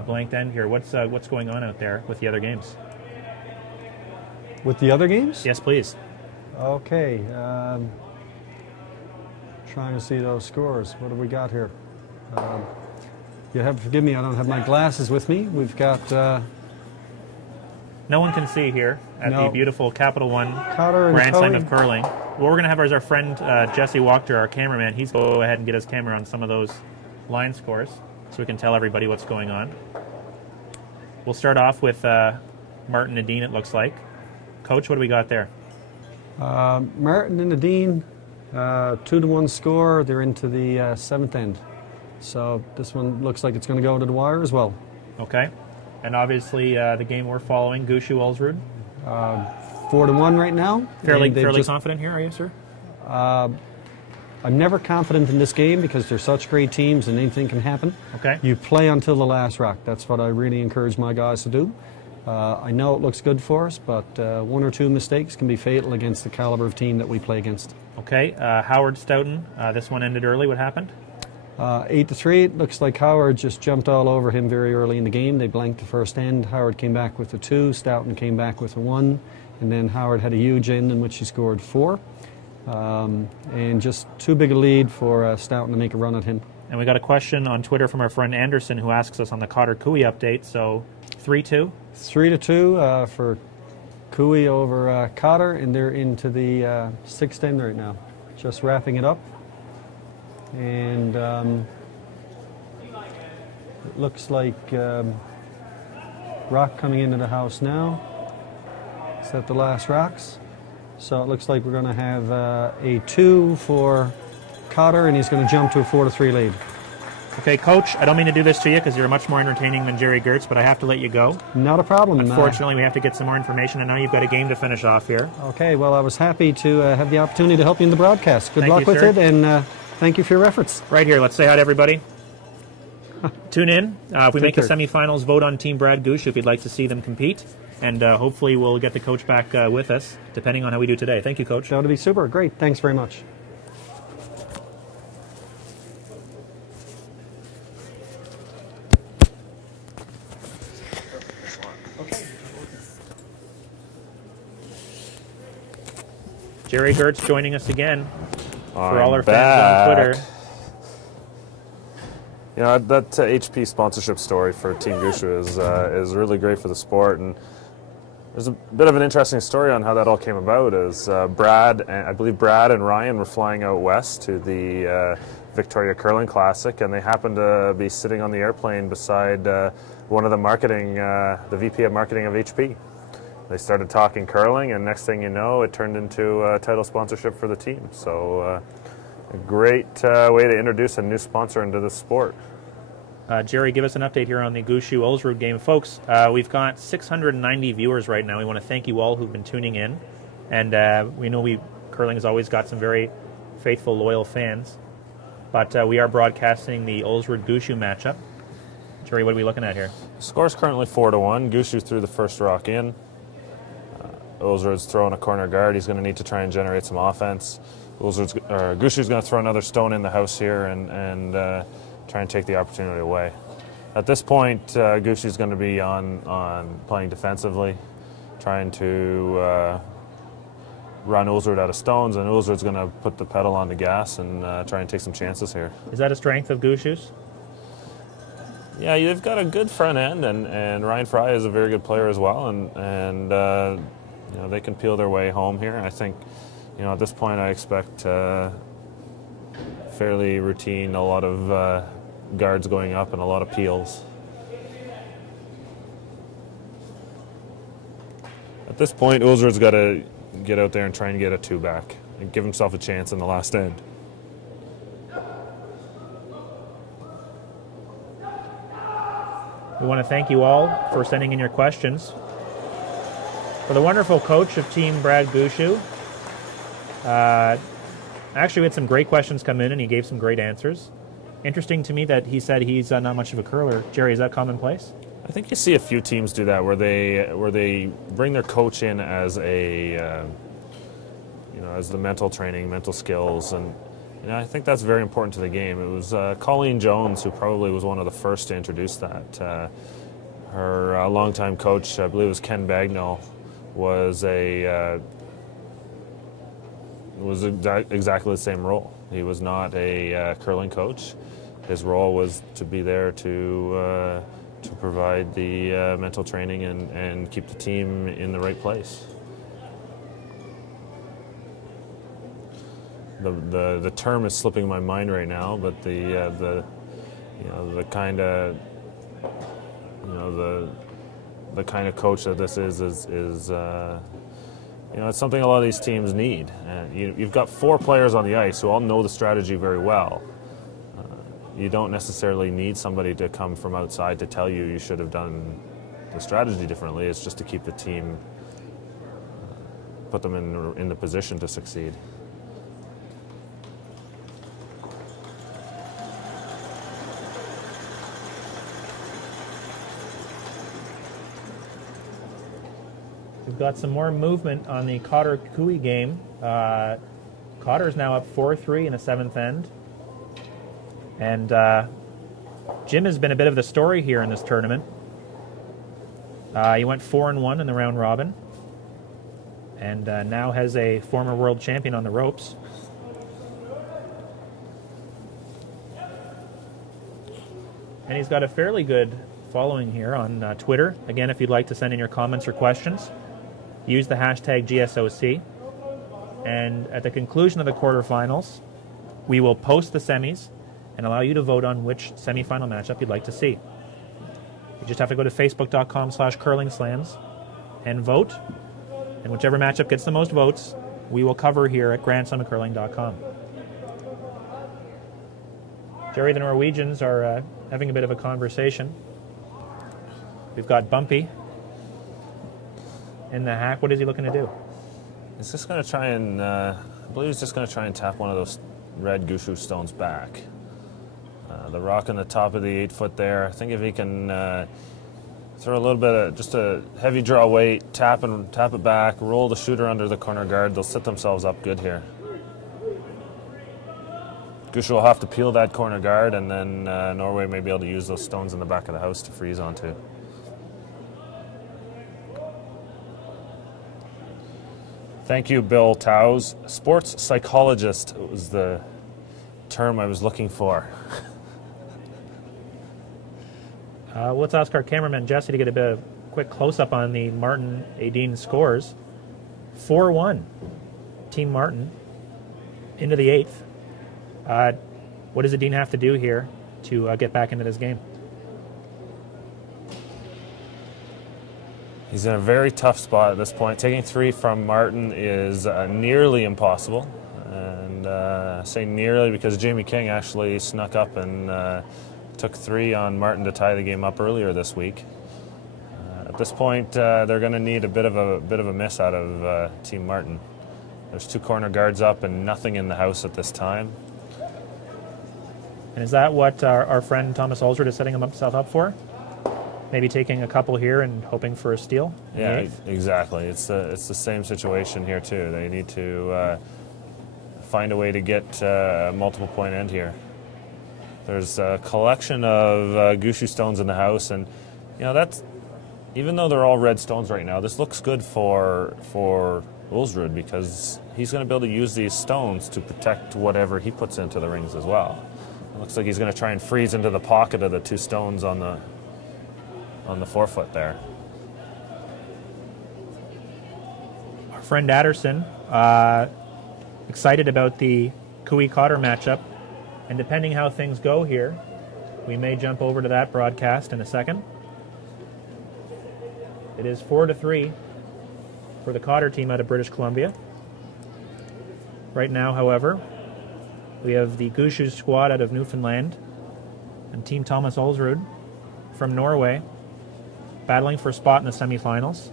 blanked end here. What's going on out there with the other games? With the other games? Yes, please. Okay. Trying to see those scores. What have we got here? You have to forgive me, I don't have my glasses with me. We've got... No one can see here at the beautiful Capital One Grand Slam of Curling. What we're going to have is our friend Jesse Wachter, our cameraman. He's going to go ahead and get his camera on some of those line scores so we can tell everybody what's going on. We'll start off with Martin Nadine, it looks like. Coach, what do we got there? Martin and Nadine, 2-1 score. They're into the 7th end. So this one looks like it's going to go to the wire as well. Okay. And obviously the game we're following, Gushue Ulsrud. 4-1 right now. Fairly confident here, are you, sir? I'm never confident in this game because they're such great teams and anything can happen. Okay. You play until the last rock. That's what I really encourage my guys to do. I know it looks good for us, but 1 or 2 mistakes can be fatal against the caliber of team that we play against. Okay. Howard Stoughton, this one ended early. What happened? 8-3. It looks like Howard just jumped all over him very early in the game. They blanked the first end. Howard came back with a 2. Stoughton came back with a 1. And then Howard had a huge end in which he scored 4. And just too big a lead for Stoughton to make a run at him. And we got a question on Twitter from our friend Anderson who asks us on the Cotter Cooey update. So 3-2? 3-2 for Cooey over Cotter, and they're into the 6th end right now. Just wrapping it up. And it looks like rock coming into the house now. Is that the last rocks? So it looks like we're going to have a 2 for Cotter, and he's going to jump to a 4-3 lead. Okay, Coach, I don't mean to do this to you because you're much more entertaining than Jerry Gertz, but I have to let you go. Not a problem. Unfortunately, we have to get some more information, and now you've got a game to finish off here. Okay, well, I was happy to have the opportunity to help you in the broadcast. Good luck with it, and thank you for your efforts. Right here, let's say hi to everybody. Tune in. If we make the semifinals, vote on Team Brad Gushue if you'd like to see them compete. And hopefully we'll get the coach back with us, depending on how we do today. Thank you, Coach. That would be super. Great. Thanks very much. Jerry Gertz joining us again for all our fans on Twitter. You know, that HP sponsorship story for Team Gushue is really great for the sport, and there's a bit of an interesting story on how that all came about. Is Brad, and I believe Brad and Ryan were flying out west to the Victoria Curling Classic, and they happened to be sitting on the airplane beside one of the marketing, the VP of marketing of HP. They started talking curling, and next thing you know, it turned into a title sponsorship for the team. So a great way to introduce a new sponsor into the sport. Jerry, give us an update here on the Gushue Ulsrud game. Folks, we've got 690 viewers right now. We want to thank you all who've been tuning in. And we know curling has always got some very faithful, loyal fans. But we are broadcasting the Ulsrud-Gushue matchup. Jerry, what are we looking at here? Score's currently 4-1. Gushue threw the first rock in. Ulsrud's throwing a corner guard. He's going to need to try and generate some offense. Gushue's going to throw another stone in the house here and try and take the opportunity away. At this point, Gushue's going to be on playing defensively, trying to run Ulsrud out of stones, and Ulsrud's going to put the pedal on the gas and try and take some chances here. Is that a strength of Gushue's? Yeah, you've got a good front end, and Ryan Fry is a very good player as well, and you know, they can peel their way home here. I think, you know, at this point I expect fairly routine, a lot of guards going up and a lot of peels. At this point, Ulsrud's got to get out there and try and get a 2 back and give himself a chance in the last end. We want to thank you all for sending in your questions. For the wonderful coach of Team Brad Gushue, actually we had some great questions come in and he gave some great answers. Interesting to me that he said he's not much of a curler. Jerry, is that commonplace? I think you see a few teams do that where they bring their coach in as a as the mental training, mental skills, and I think that's very important to the game. It was Colleen Jones who probably was one of the first to introduce that. Her longtime coach, I believe it was Ken Bagnall, was exactly the same role. He was not a curling coach. His role was to be there to provide the mental training and keep the team in the right place. The term is slipping my mind right now, but the kind of the kind of coach that this is it's something a lot of these teams need. You've got 4 players on the ice who all know the strategy very well. You don't necessarily need somebody to come from outside to tell you should have done the strategy differently. It's just to keep the team, put them in the position to succeed. We've got some more movement on the Cotter-Cooey game. Cotter's now up 4-3 in the 7th end. And Jim has been a bit of the story here in this tournament. He went 4-1 in the round robin. And now has a former world champion on the ropes. And he's got a fairly good following here on Twitter. Again, if you'd like to send in your comments or questions, use the hashtag GSOC. And at the conclusion of the quarterfinals, we will post the semis and allow you to vote on which semifinal matchup you'd like to see. You just have to go to facebook.com/curlingslams and vote. And whichever matchup gets the most votes, we will cover here at GrandSlamCurling.com. Jerry, the Norwegians are having a bit of a conversation. We've got Bumpy in the hack. What is he looking to do? He's just going to try and, I believe he's just going to try and tap one of those red Gushue stones back. The rock on the top of the 8-foot there. I think if he can throw a little bit of just a heavy draw weight, tap it back, roll the shooter under the corner guard, they'll set themselves up good here. Gushue will have to peel that corner guard, and then Norway may be able to use those stones in the back of the house to freeze onto. Thank you, Bill Towes. Sports psychologist was the term I was looking for. Let's ask our cameraman Jesse to get a bit of quick close-up on the Martin Adine scores. 4-1, Team Martin, into the 8th. What does Adine have to do here to get back into this game? He's in a very tough spot at this point. Taking 3 from Martin is nearly impossible. And I say nearly because Jamie King actually snuck up and took 3 on Martin to tie the game up earlier this week. At this point, they're going to need a bit of a miss out of Team Martin. There's 2 corner guards up and nothing in the house at this time. And is that what our friend Thomas Ulsrud is setting himself up for? Maybe taking a couple here and hoping for a steal? Yeah, exactly. It's the same situation here too. They need to find a way to get a multiple point end here. There's a collection of Gushue stones in the house, and that's, even though they're all red stones right now, this looks good for Ulsrud because he's going to be able to use these stones to protect whatever he puts into the rings as well. It looks like he's going to try and freeze into the pocket of the 2 stones on the 4-foot there. Our friend Adderson, excited about the Cooey-Cotter matchup. And depending how things go here, we may jump over to that broadcast in a second. It is 4-3 for the Cotter team out of British Columbia. Right now, however, we have the Gushue squad out of Newfoundland and Team Thomas Ulsrud from Norway battling for a spot in the semifinals.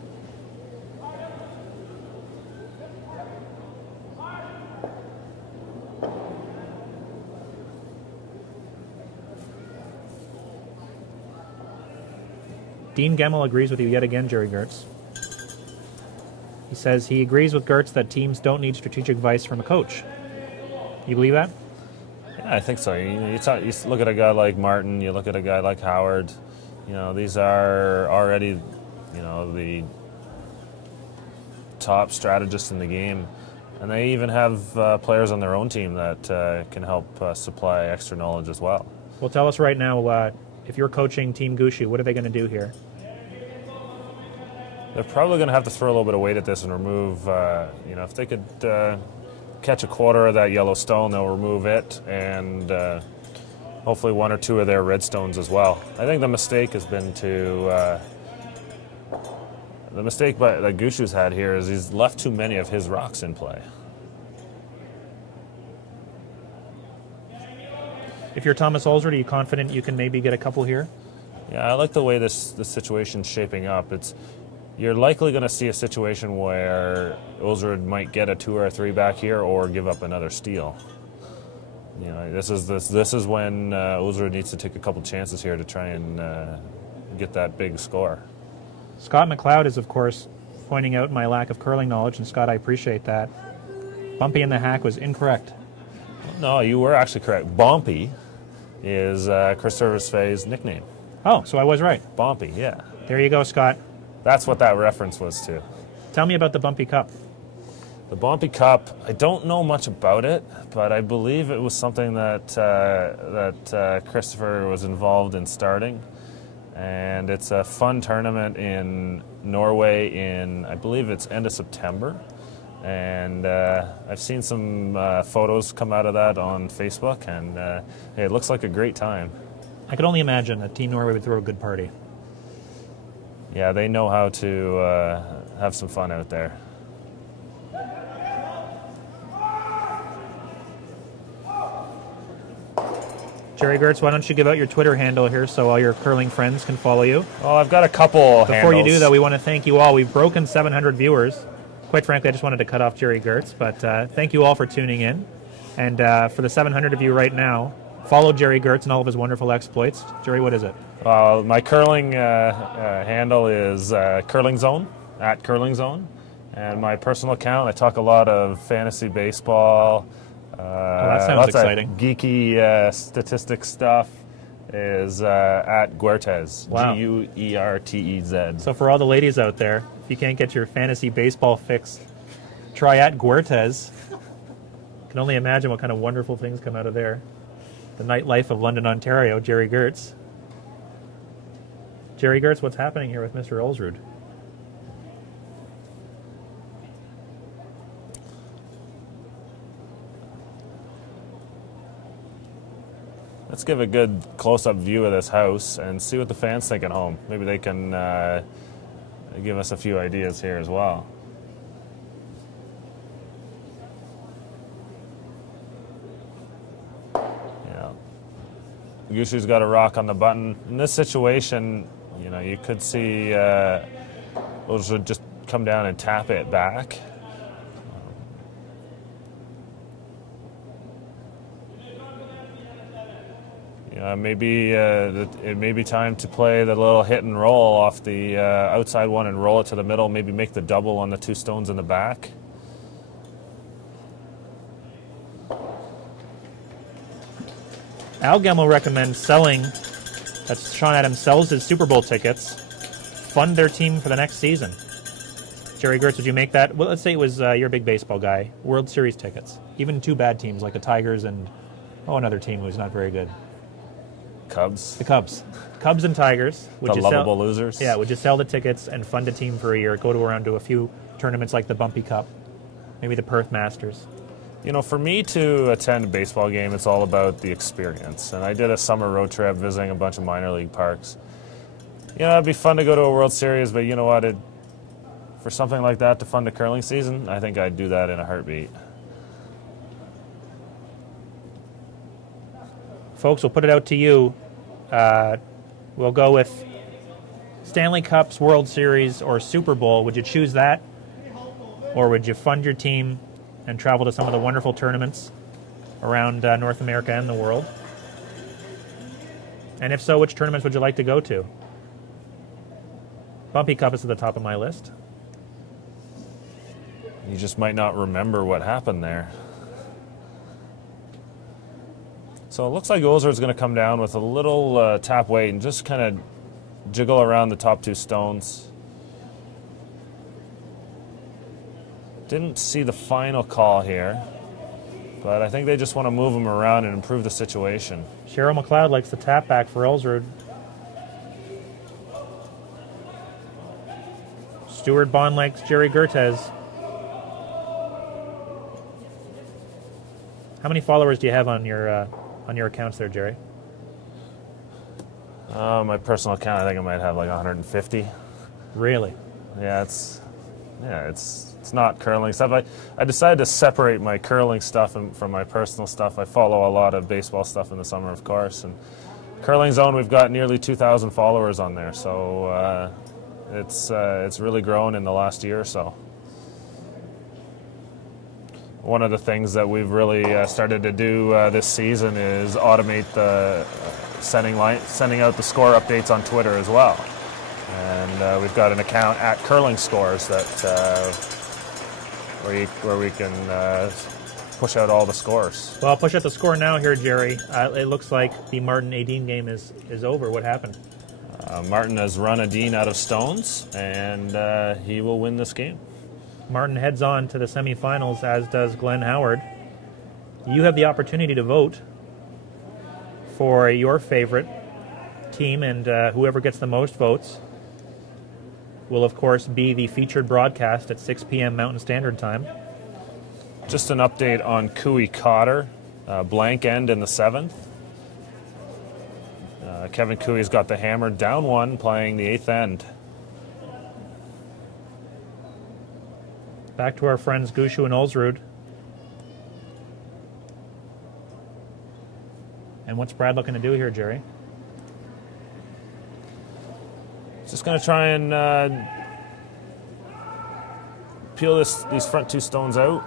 Dean Gemmell agrees with you yet again, Jerry Gertz. He says he agrees with Gertz that teams don't need strategic advice from a coach. You believe that? Yeah, I think so. You look at a guy like Martin, you look at a guy like Howard. These are already, the top strategists in the game. And they even have players on their own team that can help supply extra knowledge as well. Well, tell us right now, if you're coaching Team Gushue, what are they going to do here? They're probably going to have to throw a little bit of weight at this and remove, if they could catch a quarter of that yellow stone, they'll remove it, and hopefully one or two of their red stones as well. I think the mistake has been that Gushue's had here is he's left too many of his rocks in play. If you're Thomas Ulsrud, are you confident you can maybe get a couple here? Yeah, I like the way this situation's shaping up. You're likely going to see a situation where Ulsrud might get a 2 or a 3 back here or give up another steal. This is when Ulsrud needs to take a couple chances here to try and get that big score. Scott McLeod is, of course, pointing out my lack of curling knowledge, and Scott, I appreciate that. Bumpy in the hack was incorrect. No, you were actually correct. Bompy is Christopher Fay's nickname. Oh, so I was right. Bompy, yeah. There you go, Scott. That's what that reference was to. Tell me about the Bumpy Cup. The Bompy Cup, I don't know much about it, but I believe it was something that Christopher was involved in starting. And it's a fun tournament in Norway I believe it's end of September. And I've seen some photos come out of that on Facebook, and hey, it looks like a great time. I could only imagine that Team Norway would throw a good party. Yeah, they know how to have some fun out there. Jerry Gertz, why don't you give out your Twitter handle here so all your curling friends can follow you? Oh, I've got a couple Before handles. you do, though, we want to thank you all. We've broken 700 viewers. Quite frankly, I just wanted to cut off Jerry Gertz, but thank you all for tuning in. And for the 700 of you right now, follow Jerry Gertz and all of his wonderful exploits. Jerry, what is it? My curling handle is Curling Zone, at Curling Zone. And my personal account, I talk a lot of fantasy baseball. That sounds lots exciting. Of geeky statistics stuff is at Guertez. Wow. Guertez. So for all the ladies out there, if you can't get your fantasy baseball fix, try at Guertez. Can only imagine what kind of wonderful things come out of there. The nightlife of London, Ontario, Jerry Gertz. Jerry Gertz, what's happening here with Mr. Ulsrud? Let's give a good close-up view of this house and see what the fans think at home. Maybe they can give us a few ideas here as well. Yeah, Gushue's got a rock on the button. In this situation, you could see Ulsrud just come down and tap it back. Maybe it may be time to play the little hit and roll off the outside one and roll it to the middle, maybe make the double on the 2 stones in the back. Al Gemmell recommends selling, that's Sean Adams sells his Super Bowl tickets, fund their team for the next season. Jerry Gertz, would you make that? Well, let's say it was you're a big baseball guy, World Series tickets. Even 2 bad teams like the Tigers and, another team who's not very good. Cubs. The Cubs. Cubs and Tigers. The lovable losers. Yeah, would you sell the tickets and fund a team for a year, go around to a few tournaments like the Bumpy Cup, maybe the Perth Masters? You know, for me to attend a baseball game, it's all about the experience. And I did a summer road trip visiting a bunch of minor league parks. You know, it'd be fun to go to a World Series, but you know what? For something like that to fund the curling season, I think I'd do that in a heartbeat. Folks, we'll put it out to you. We'll go with Stanley Cups, World Series, or Super Bowl. Would you choose that? Or would you fund your team and travel to some of the wonderful tournaments around North America and the world? And if so, which tournaments would you like to go to? Bumpy Cup is at the top of my list. You just might not remember what happened there. So it looks like Ulsrud's going to come down with a little tap weight and just kind of jiggle around the top two stones. Didn't see the final call here, but I think they just want to move him around and improve the situation. Cheryl McLeod likes the tap back for Ulsrud. Stuart Bond likes Jerry Gertes. How many followers do you have on your accounts there, Jerry? My personal account, I think I might have like 150. Really? Yeah, it's not curling stuff. I decided to separate my curling stuff from my personal stuff. I follow a lot of baseball stuff in the summer, of course, and Curling Zone, we've got nearly 2,000 followers on there, so it's really grown in the last year or so. One of the things that we've really started to do this season is automate the sending out the score updates on Twitter as well. And we've got an account at Curling Scores that where we can push out all the scores. Well, I'll push out the score now here, Jerry. It looks like the Martin Adine game is over. What happened? Martin has run Adine out of stones, and he will win this game. Martin heads on to the semifinals, as does Glenn Howard. You have the opportunity to vote for your favorite team, and whoever gets the most votes will, of course, be the featured broadcast at 6 p.m. Mountain Standard Time. Just an update on Cooey Cotter, blank end in the 7th. Kevin Cooey's got the hammer, down 1, playing the 8th end. Back to our friends Gushue and Ulsrud. And what's Brad looking to do here, Jerry? Just going to try and peel these front two stones out.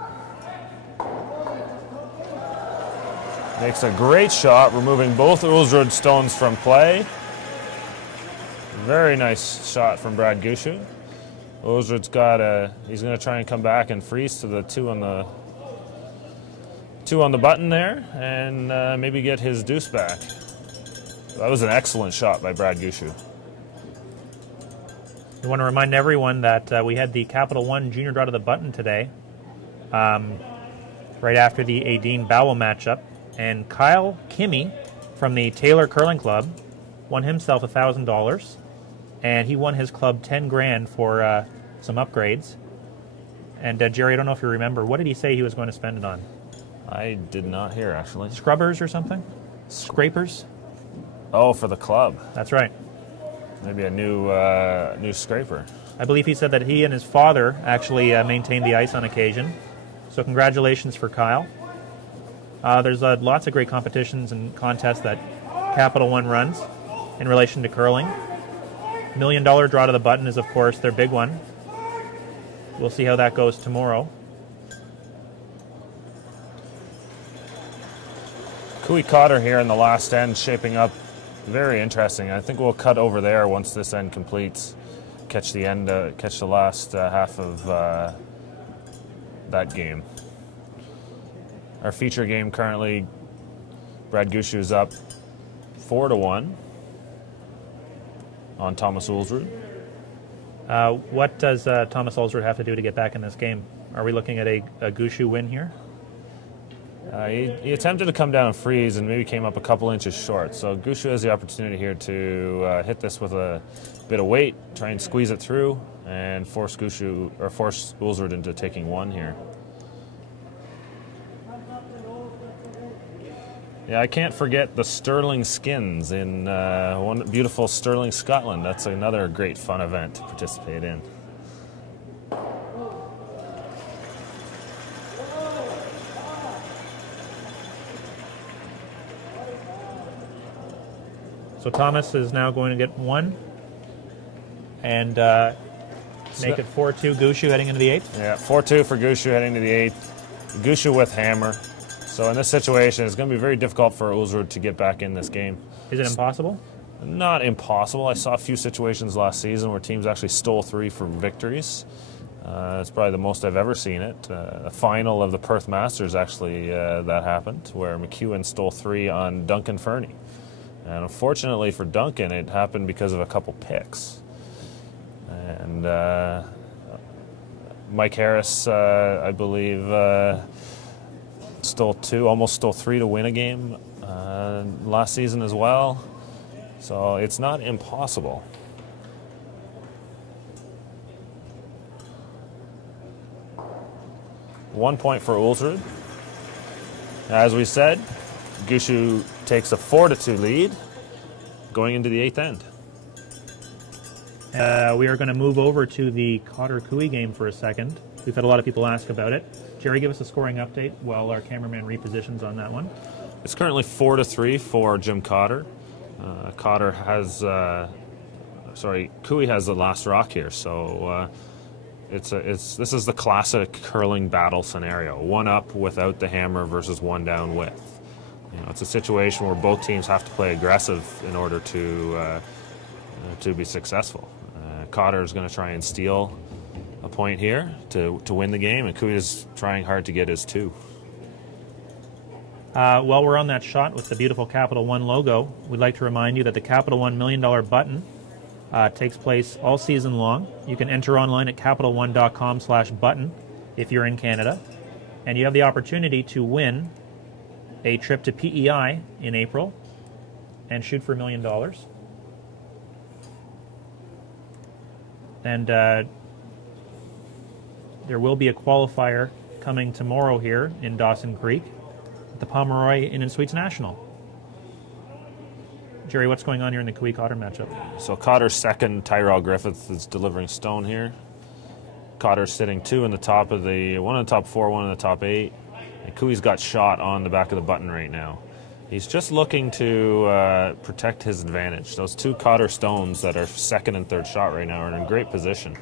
Makes a great shot, removing both Ulsrud stones from play. Very nice shot from Brad Gushue. Ulsrud's he's going to try and come back and freeze to the two on the button there, and maybe get his deuce back. That was an excellent shot by Brad Gushue. We want to remind everyone that we had the Capital One Junior Draw to the Button today, right after the Adine Bowell matchup, and Kyle Kimmy from the Taylor Curling Club won himself $1,000, and he won his club $10,000 for some upgrades. And Jerry, I don't know if you remember, what did he say he was going to spend it on? I did not hear, actually. Scrubbers or something? Scrapers? Oh, for the club. That's right. Maybe a new scraper. I believe he said that he and his father actually maintained the ice on occasion. So congratulations for Kyle. There's lots of great competitions and contests that Capital One runs in relation to curling. $1 million draw to the button is, of course, their big one. We'll see how that goes tomorrow. Cooey Cotter here in the last end, shaping up very interesting. I think we'll cut over there once this end completes. Catch the last half of that game. Our feature game currently, Brad Gushue is up 4-1 on Thomas Ulsrud. What does Thomas Ulsrud have to do to get back in this game? Are we looking at a Gushue win here? He attempted to come down and freeze and maybe came up a couple inches short. So Gushue has the opportunity here to hit this with a bit of weight, try and squeeze it through, and force Ulsrud into taking one here. Yeah, I can't forget the Stirling Skins in one beautiful Stirling, Scotland. That's another great fun event to participate in. So Thomas is now going to get one and make it 4-2 Gushue heading into the 8th. Yeah, 4-2 for Gushue heading to the 8th. Gushue with hammer. So in this situation, it's going to be very difficult for Ulsrud to get back in this game. Is it impossible? Not impossible. I saw a few situations last season where teams actually stole 3 for victories. It's probably the most I've ever seen it. A final of the Perth Masters, actually, that happened, where McEwen stole 3 on Duncan Fernie. And unfortunately for Duncan, it happened because of a couple picks. And Mike Harris, I believe, stole 2, almost stole 3 to win a game last season as well. So it's not impossible. One point for Ulsrud. As we said, Gushue takes a 4-2 lead going into the 8th end. We are going to move over to the Cotter-Cooey game for a second. We've had a lot of people ask about it. Jerry, give us a scoring update while our cameraman repositions on that one. It's currently 4-3 for Jim Cotter. Cotter has, Cooey has the last rock here, so this is the classic curling battle scenario: 1 up without the hammer versus 1 down with. It's a situation where both teams have to play aggressive in order to be successful. Cotter is going to try and steal a point here to win the game, and Cooey is trying hard to get his 2. While we're on that shot with the beautiful Capital One logo, we'd like to remind you that the Capital One $1 Million button takes place all season long. You can enter online at CapitalOne.com/button if you're in Canada, and you have the opportunity to win a trip to PEI in April and shoot for $1 million. And there will be a qualifier coming tomorrow here in Dawson Creek at the Pomeroy Inn and Suites National. Jerry, what's going on here in the Cooey Cotter matchup? So Cotter's second, Tyrell Griffith, is delivering stone here. Cotter's sitting 2 in the top of the, 1 in the top 4, 1 in the top 8. And Cooey's got shot on the back of the button right now. He's just looking to protect his advantage. Those 2 Cotter stones that are second and third shot right now are in a great position.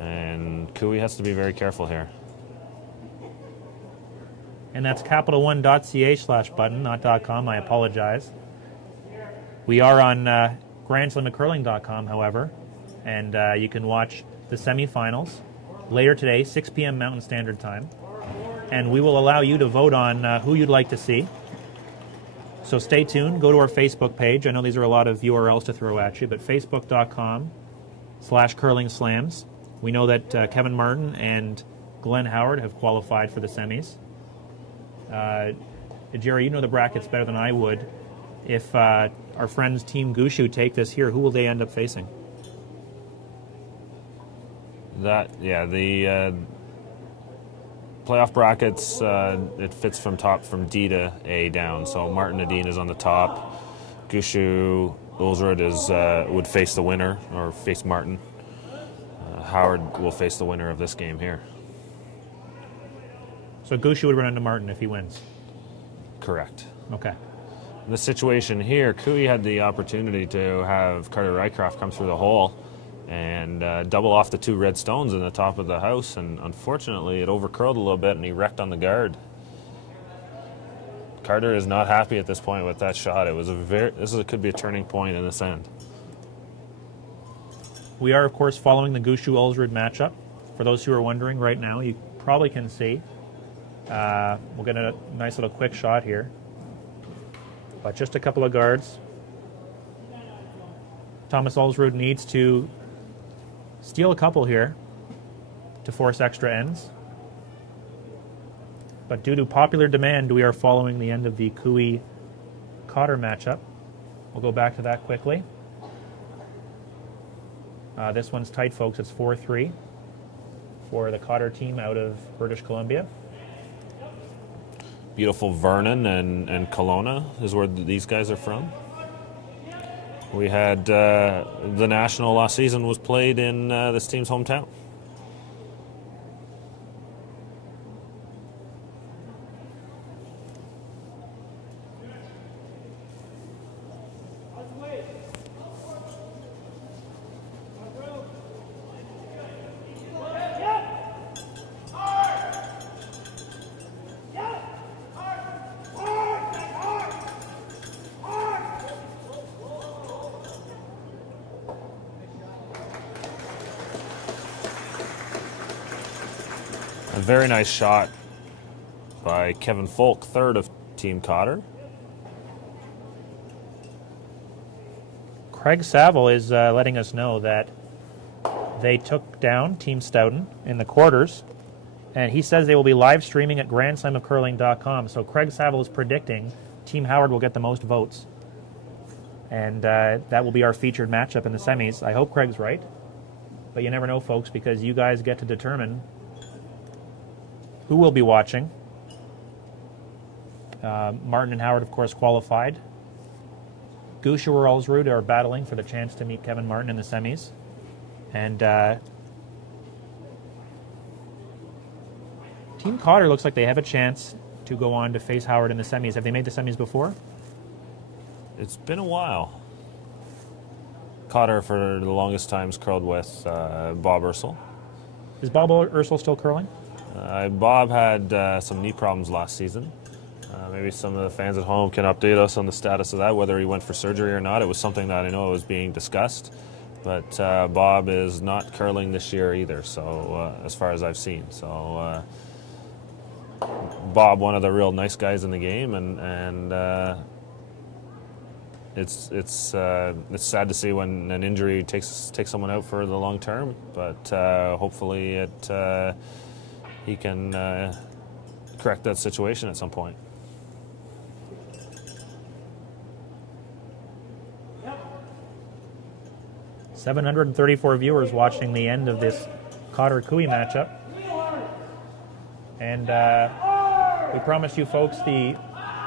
And Cooey has to be very careful here. And that's CapitalOne.ca/button, not .com. I apologize. We are on GrandSlamCurling.com, however, and you can watch the semifinals later today, 6 p.m. Mountain Standard Time. And we will allow you to vote on who you'd like to see. So stay tuned. Go to our Facebook page. I know these are a lot of URLs to throw at you, but Facebook.com/CurlingSlams. We know that Kevin Martin and Glenn Howard have qualified for the semis. Jerry, you know the brackets better than I would. If our friends Team Gushue take this here, who will they end up facing? The playoff brackets, it fits from D to A down. So Martin Nadine is on the top. Gushue, Ulsrud would face the winner, or face Martin. Howard will face the winner of this game here. So Gushue would run into Martin if he wins? Correct. Okay. In the situation here, Cooey had the opportunity to have Carter Rycroft come through the hole and double off the 2 red stones in the top of the house, and unfortunately it overcurled a little bit and he wrecked on the guard. Carter is not happy at this point with that shot. It was could be a turning point in this end. We are, of course, following the Gushue-Ulsrud matchup. For those who are wondering right now, you probably can see. We'll get a nice little quick shot here. But just a couple of guards. Thomas Ulsrud needs to steal a couple here to force extra ends. But due to popular demand, we are following the end of the Cooey-Cotter matchup. We'll go back to that quickly. This one's tight, folks. It's 4-3 for the Cotter team out of British Columbia. beautiful Vernon and Kelowna is where these guys are from. We had the National last season was played in this team's hometown. A very nice shot by Kevin Folk, third of Team Cotter. Craig Saville is letting us know that they took down Team Stoughton in the quarters, and he says they will be live streaming at GrandSlamOfCurling.com. So Craig Saville is predicting Team Howard will get the most votes, and that will be our featured matchup in the semis. I hope Craig's right, but you never know, folks, because you guys get to determine who will be watching. Martin and Howard, of course, qualified. Gushu or Ulsrud are battling for the chance to meet Kevin Martin in the semis. And Team Cotter looks like they have a chance to go on to face Howard in the semis. Have they made the semis before? It's been a while. Cotter, for the longest times, curled with Bob Ursel. Is Bob Ursel still curling? Bob had some knee problems last season. Maybe some of the fans at home can update us on the status of that, whether he went for surgery or not. It was something that I know was being discussed. But Bob is not curling this year either, so as far as I've seen. So Bob, one of the real nice guys in the game, and it's sad to see when an injury takes someone out for the long term. But hopefully he can correct that situation at some point. Yep. 734 viewers watching the end of this Cotter-Cooey matchup. And we promised you folks the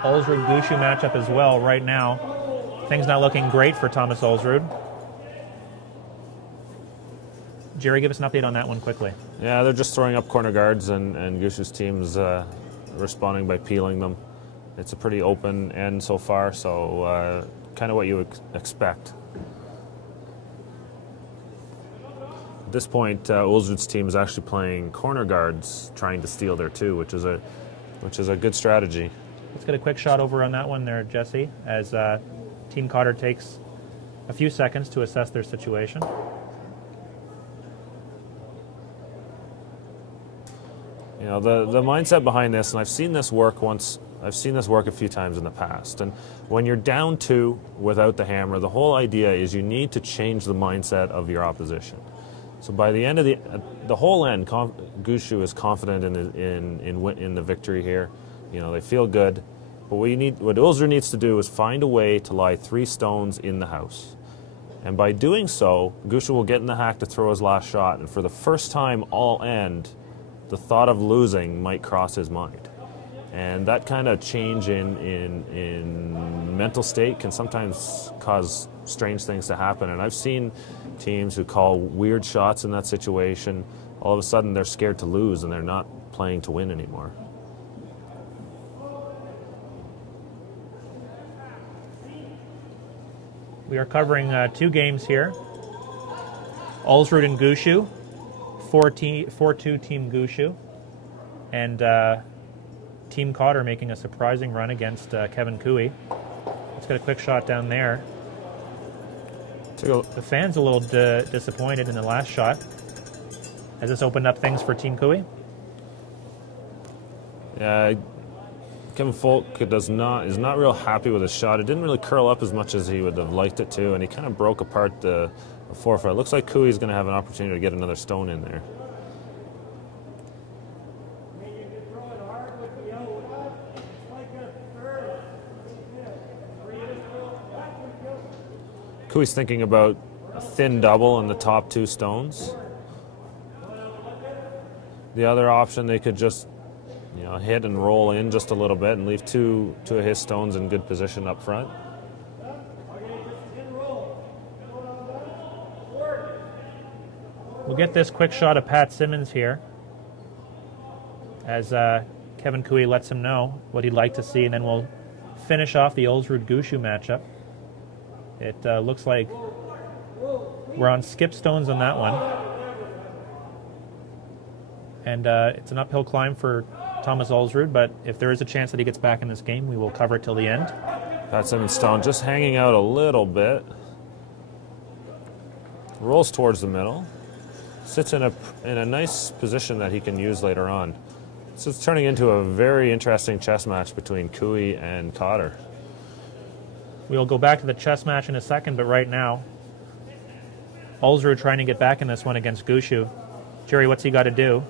Ulsrud-Gushu matchup as well. Right now, things not looking great for Thomas Ulsrud. Jerry, give us an update on that one quickly. Yeah, they're just throwing up corner guards, and Gushu's team's responding by peeling them. It's a pretty open end so far, so kind of what you would expect. At this point, Ulsrud's team is actually playing corner guards, trying to steal there too, which is a good strategy. Let's get a quick shot over on that one there, Jesse, as Team Cotter takes a few seconds to assess their situation. You know, the mindset behind this, and I've seen this work a few times in the past. And when you're down 2 without the hammer, the whole idea is you need to change the mindset of your opposition. So by the end of the whole end, Gushu is confident in the victory here. You know, they feel good. But what Ulsrud needs to do is find a way to lie 3 stones in the house. And by doing so, Gushu will get in the hack to throw his last shot. And for the first time all end, the thought of losing might cross his mind. And that kind of change in mental state can sometimes cause strange things to happen. And I've seen teams who call weird shots in that situation. All of a sudden, they're scared to lose, and they're not playing to win anymore. We are covering 2 games here. Ulsrud and Gushu. 4-2 Team Gushu. And Team Cotter making a surprising run against Kevin Cooey. Let's get a quick shot down there. The fans a little disappointed in the last shot. Has this opened up things for Team Cooey? Yeah, Kevin Folk is not real happy with his shot. It didn't really curl up as much as he would have liked it to, and he kind of broke apart the forefoot. It looks like Cooey's going to have an opportunity to get another stone in there. Cooey's thinking about a thin double on the top 2 stones. The other option, they could just hit and roll in just a little bit and leave two of his stones in good position up front. We'll get this quick shot of Pat Simmons here as Kevin Koe lets him know what he'd like to see, and then we'll finish off the Ulsrud-Gushue matchup. It looks like we're on skip stones on that one. And it's an uphill climb for Thomas Ulsrud, but if there is a chance that he gets back in this game, we will cover it till the end. Pat Simmons stone just hanging out a little bit. Rolls towards the middle. Sits in a nice position that he can use later on. So it's turning into a very interesting chess match between Koe and Cotter. We'll go back to the chess match in a second, but right now, Ulsrud trying to get back in this one against Gushue. Jerry, what's he got to do?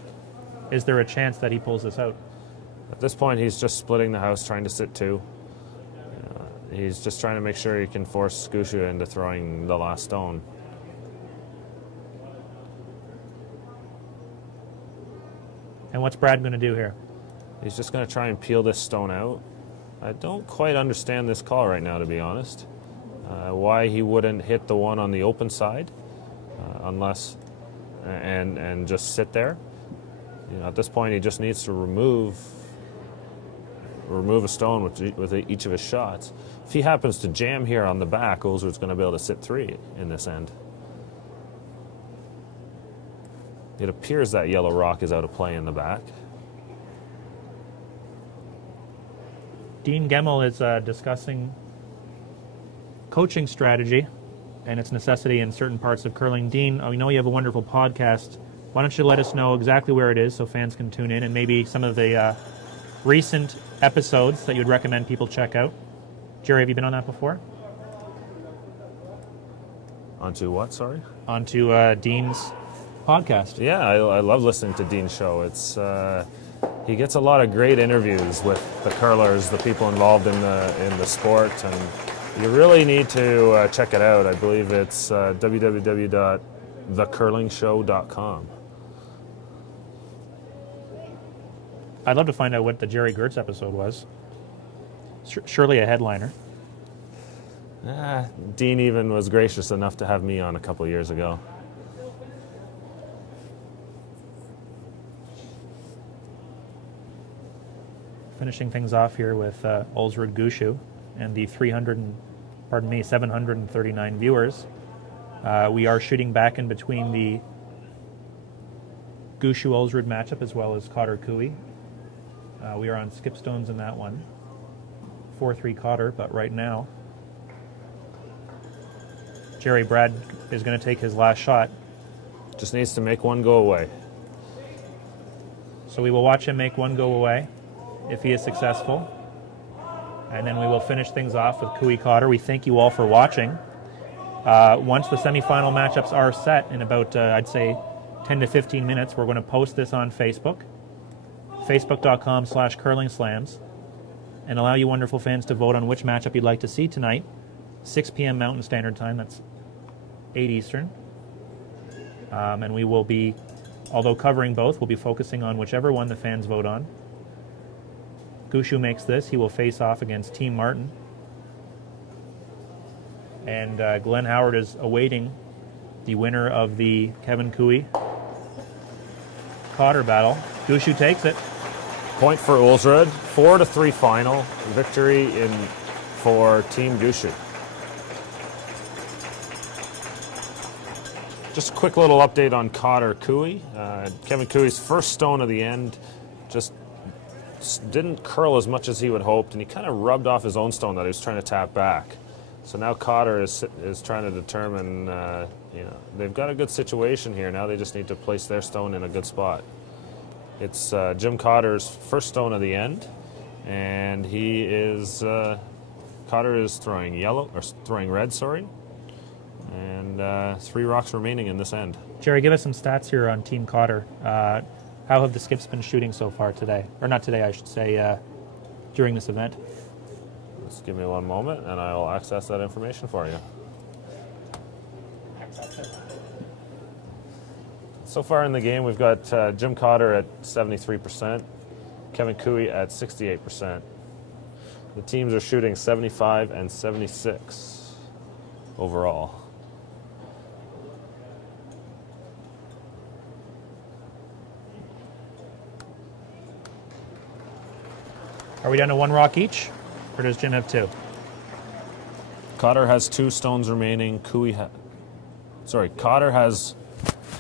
Is there a chance that he pulls this out? At this point, he's just splitting the house, trying to sit two. He's just trying to make sure he can force Gushue into throwing the last stone. And what's Brad going to do here? He's just going to try and peel this stone out. I don't quite understand this call right now, to be honest. Why he wouldn't hit the one on the open side, unless and just sit there. At this point, he just needs to remove a stone with each of his shots. If he happens to jam here on the back, Ulsrud's going to be able to sit three in this end. It appears that yellow rock is out of play in the back. Dean Gemmell is discussing coaching strategy and its necessity in certain parts of curling. Dean, we know you have a wonderful podcast. Why don't you let us know exactly where it is so fans can tune in, and maybe some of the recent episodes that you'd recommend people check out. Jerry, have you been on that before? Onto what, sorry? Onto Dean's podcast. Yeah, I love listening to Dean's show. It's he gets a lot of great interviews with the curlers, the people involved in the sport, and you really need to check it out. I believe it's www.thecurlingshow.com. I'd love to find out what the Jerry Gertz episode was. Surely a headliner. Dean even was gracious enough to have me on a couple years ago. Finishing things off here with Ulsrud-Gushue and the 739 viewers. We are shooting back in between the Gushue-Ulsrud matchup as well as Cotter-Koe. We are on skip stones in that one. 4-3 Cotter, but right now, Jerry Brad is going to take his last shot. Just needs to make one go away. So we will watch him make one go away if he is successful. And then we will finish things off with Koe Cotter. We thank you all for watching. Once the semifinal matchups are set in about, I'd say, 10 to 15 minutes, we're going to post this on Facebook, facebook.com/curlingslams, and allow you wonderful fans to vote on which matchup you'd like to see tonight. 6 p.m. Mountain Standard Time, that's 8 Eastern. And we will be, although covering both, we'll be focusing on whichever one the fans vote on. Gushue makes this. He will face off against Team Martin. And Glenn Howard is awaiting the winner of the Kevin Koe Cotter battle. Gushue takes it. Point for Ulsrud. 4-3 final. Victory for Team Gushue. Just a quick little update on Cotter-Koe. Kevin Koe's first stone of the end just didn't curl as much as he would hoped, and he kind of rubbed off his own stone that he was trying to tap back. So now Cotter is trying to determine, they've got a good situation here. Now they just need to place their stone in a good spot. It's Jim Cotter's first stone of the end, and Cotter is throwing red, and 3 rocks remaining in this end. Jerry, give us some stats here on Team Cotter. How have the skips been shooting so far today? Or not today, I should say, during this event. Just give me one moment, and I will access that information for you. So far in the game, we've got Jim Cotter at 73%, Kevin Cooey at 68%. The teams are shooting 75 and 76 overall. Are we down to 1 rock each, or does Jim have 2? Cotter has 2 stones remaining. Cotter has...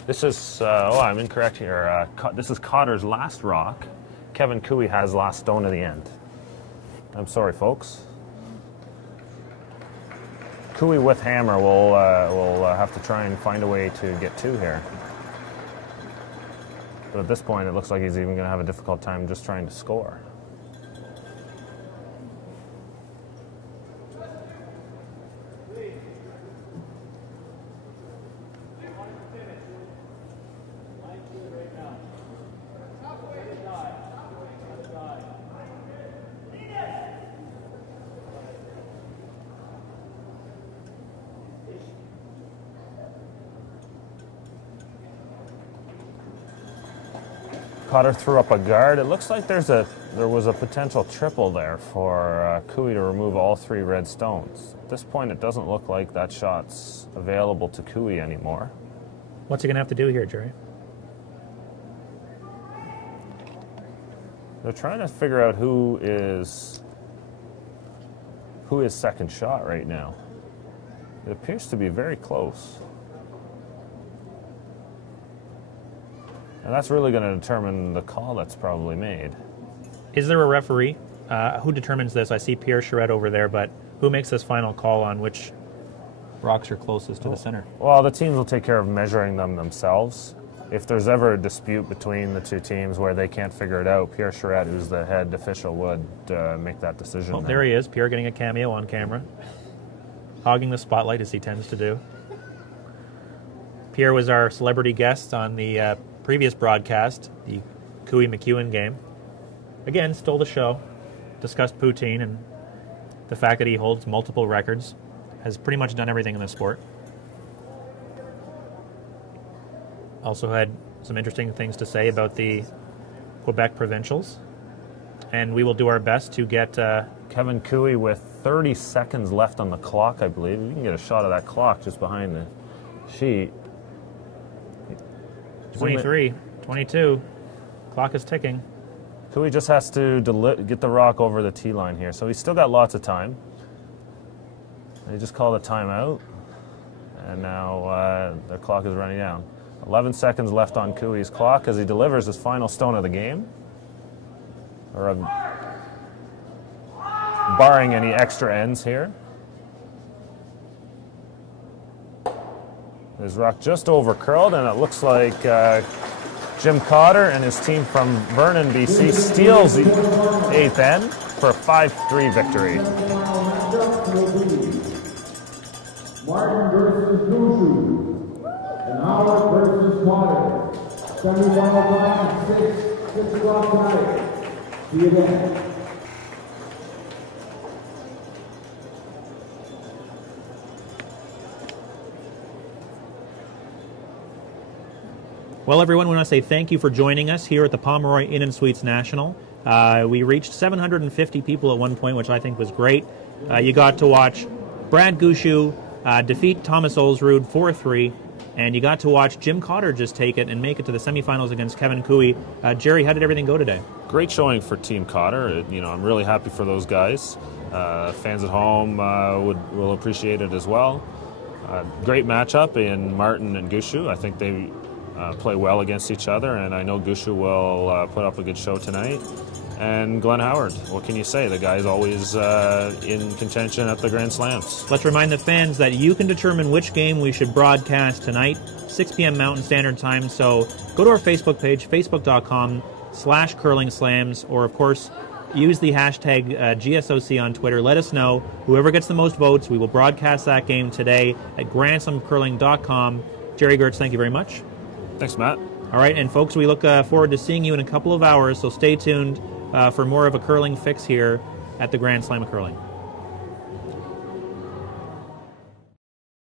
This is... I'm incorrect here. This is Cotter's last rock. Kevin Cooey has last stone of the end. I'm sorry, folks. Cooey with hammer will have to try and find a way to get 2 here. But at this point, it looks like he's even going to have a difficult time just trying to score. Cotter threw up a guard. It looks like there was a potential triple there for Cooey to remove all 3 red stones. At this point, it doesn't look like that shot's available to Cooey anymore. What's he going to have to do here, Jerry? They're trying to figure out who is second shot right now. It appears to be very close. And that's really going to determine the call that's probably made. Is there a referee? Who determines this? I see Pierre Charette over there, but who makes this final call on which rocks are closest to the center? Well, the teams will take care of measuring them themselves. If there's ever a dispute between the 2 teams where they can't figure it out, Pierre Charette, who's the head official, would make that decision. Oh, there he is, Pierre getting a cameo on camera. Hogging the spotlight, as he tends to do. Pierre was our celebrity guest on the previous broadcast, the Cooey-McEwen game. Again, stole the show, discussed poutine and the fact that he holds multiple records, has pretty much done everything in the sport. Also had some interesting things to say about the Quebec provincials. And we will do our best to get... Kevin Cooey with 30 seconds left on the clock, I believe. You can get a shot of that clock just behind the sheet. 23, 22. Clock is ticking. Cooey just has to get the rock over the tee line here, so he's still got lots of time. They just called a timeout, and now their clock is running down. 11 seconds left on Cooey's clock as he delivers his final stone of the game. Barring any extra ends here. His rock just over curled, and it looks like Jim Cotter and his team from Vernon, BC steals the 8th end for a 5-3 victory. Martin versus Gushue, and Howard versus Cotter. Semi-final time at 6 o'clock tonight. See you then. Well, everyone, we want to say thank you for joining us here at the Pomeroy Inn & Suites National. We reached 750 people at one point, which I think was great. You got to watch Brad Gushue defeat Thomas Olsrud 4-3, and you got to watch Jim Cotter just take it and make it to the semifinals against Kevin Cooey. Jerry, how did everything go today? Great showing for Team Cotter. I'm really happy for those guys. Fans at home will appreciate it as well. Great matchup in Martin and Gushue. I think they play well against each other, and I know Gushue will put up a good show tonight. And Glenn Howard, what can you say? The guy's always in contention at the Grand Slams. Let's remind the fans that you can determine which game we should broadcast tonight, 6 p.m. Mountain Standard Time. So go to our Facebook page, facebook.com/curlingslams, or of course, use the hashtag GSOC on Twitter. Let us know. Whoever gets the most votes, we will broadcast that game today at grandslamcurling.com. Jerry Gertz, thank you very much. Thanks, Matt. All right, and folks, we look forward to seeing you in a couple of hours, so stay tuned for more of a curling fix here at the Grand Slam of Curling.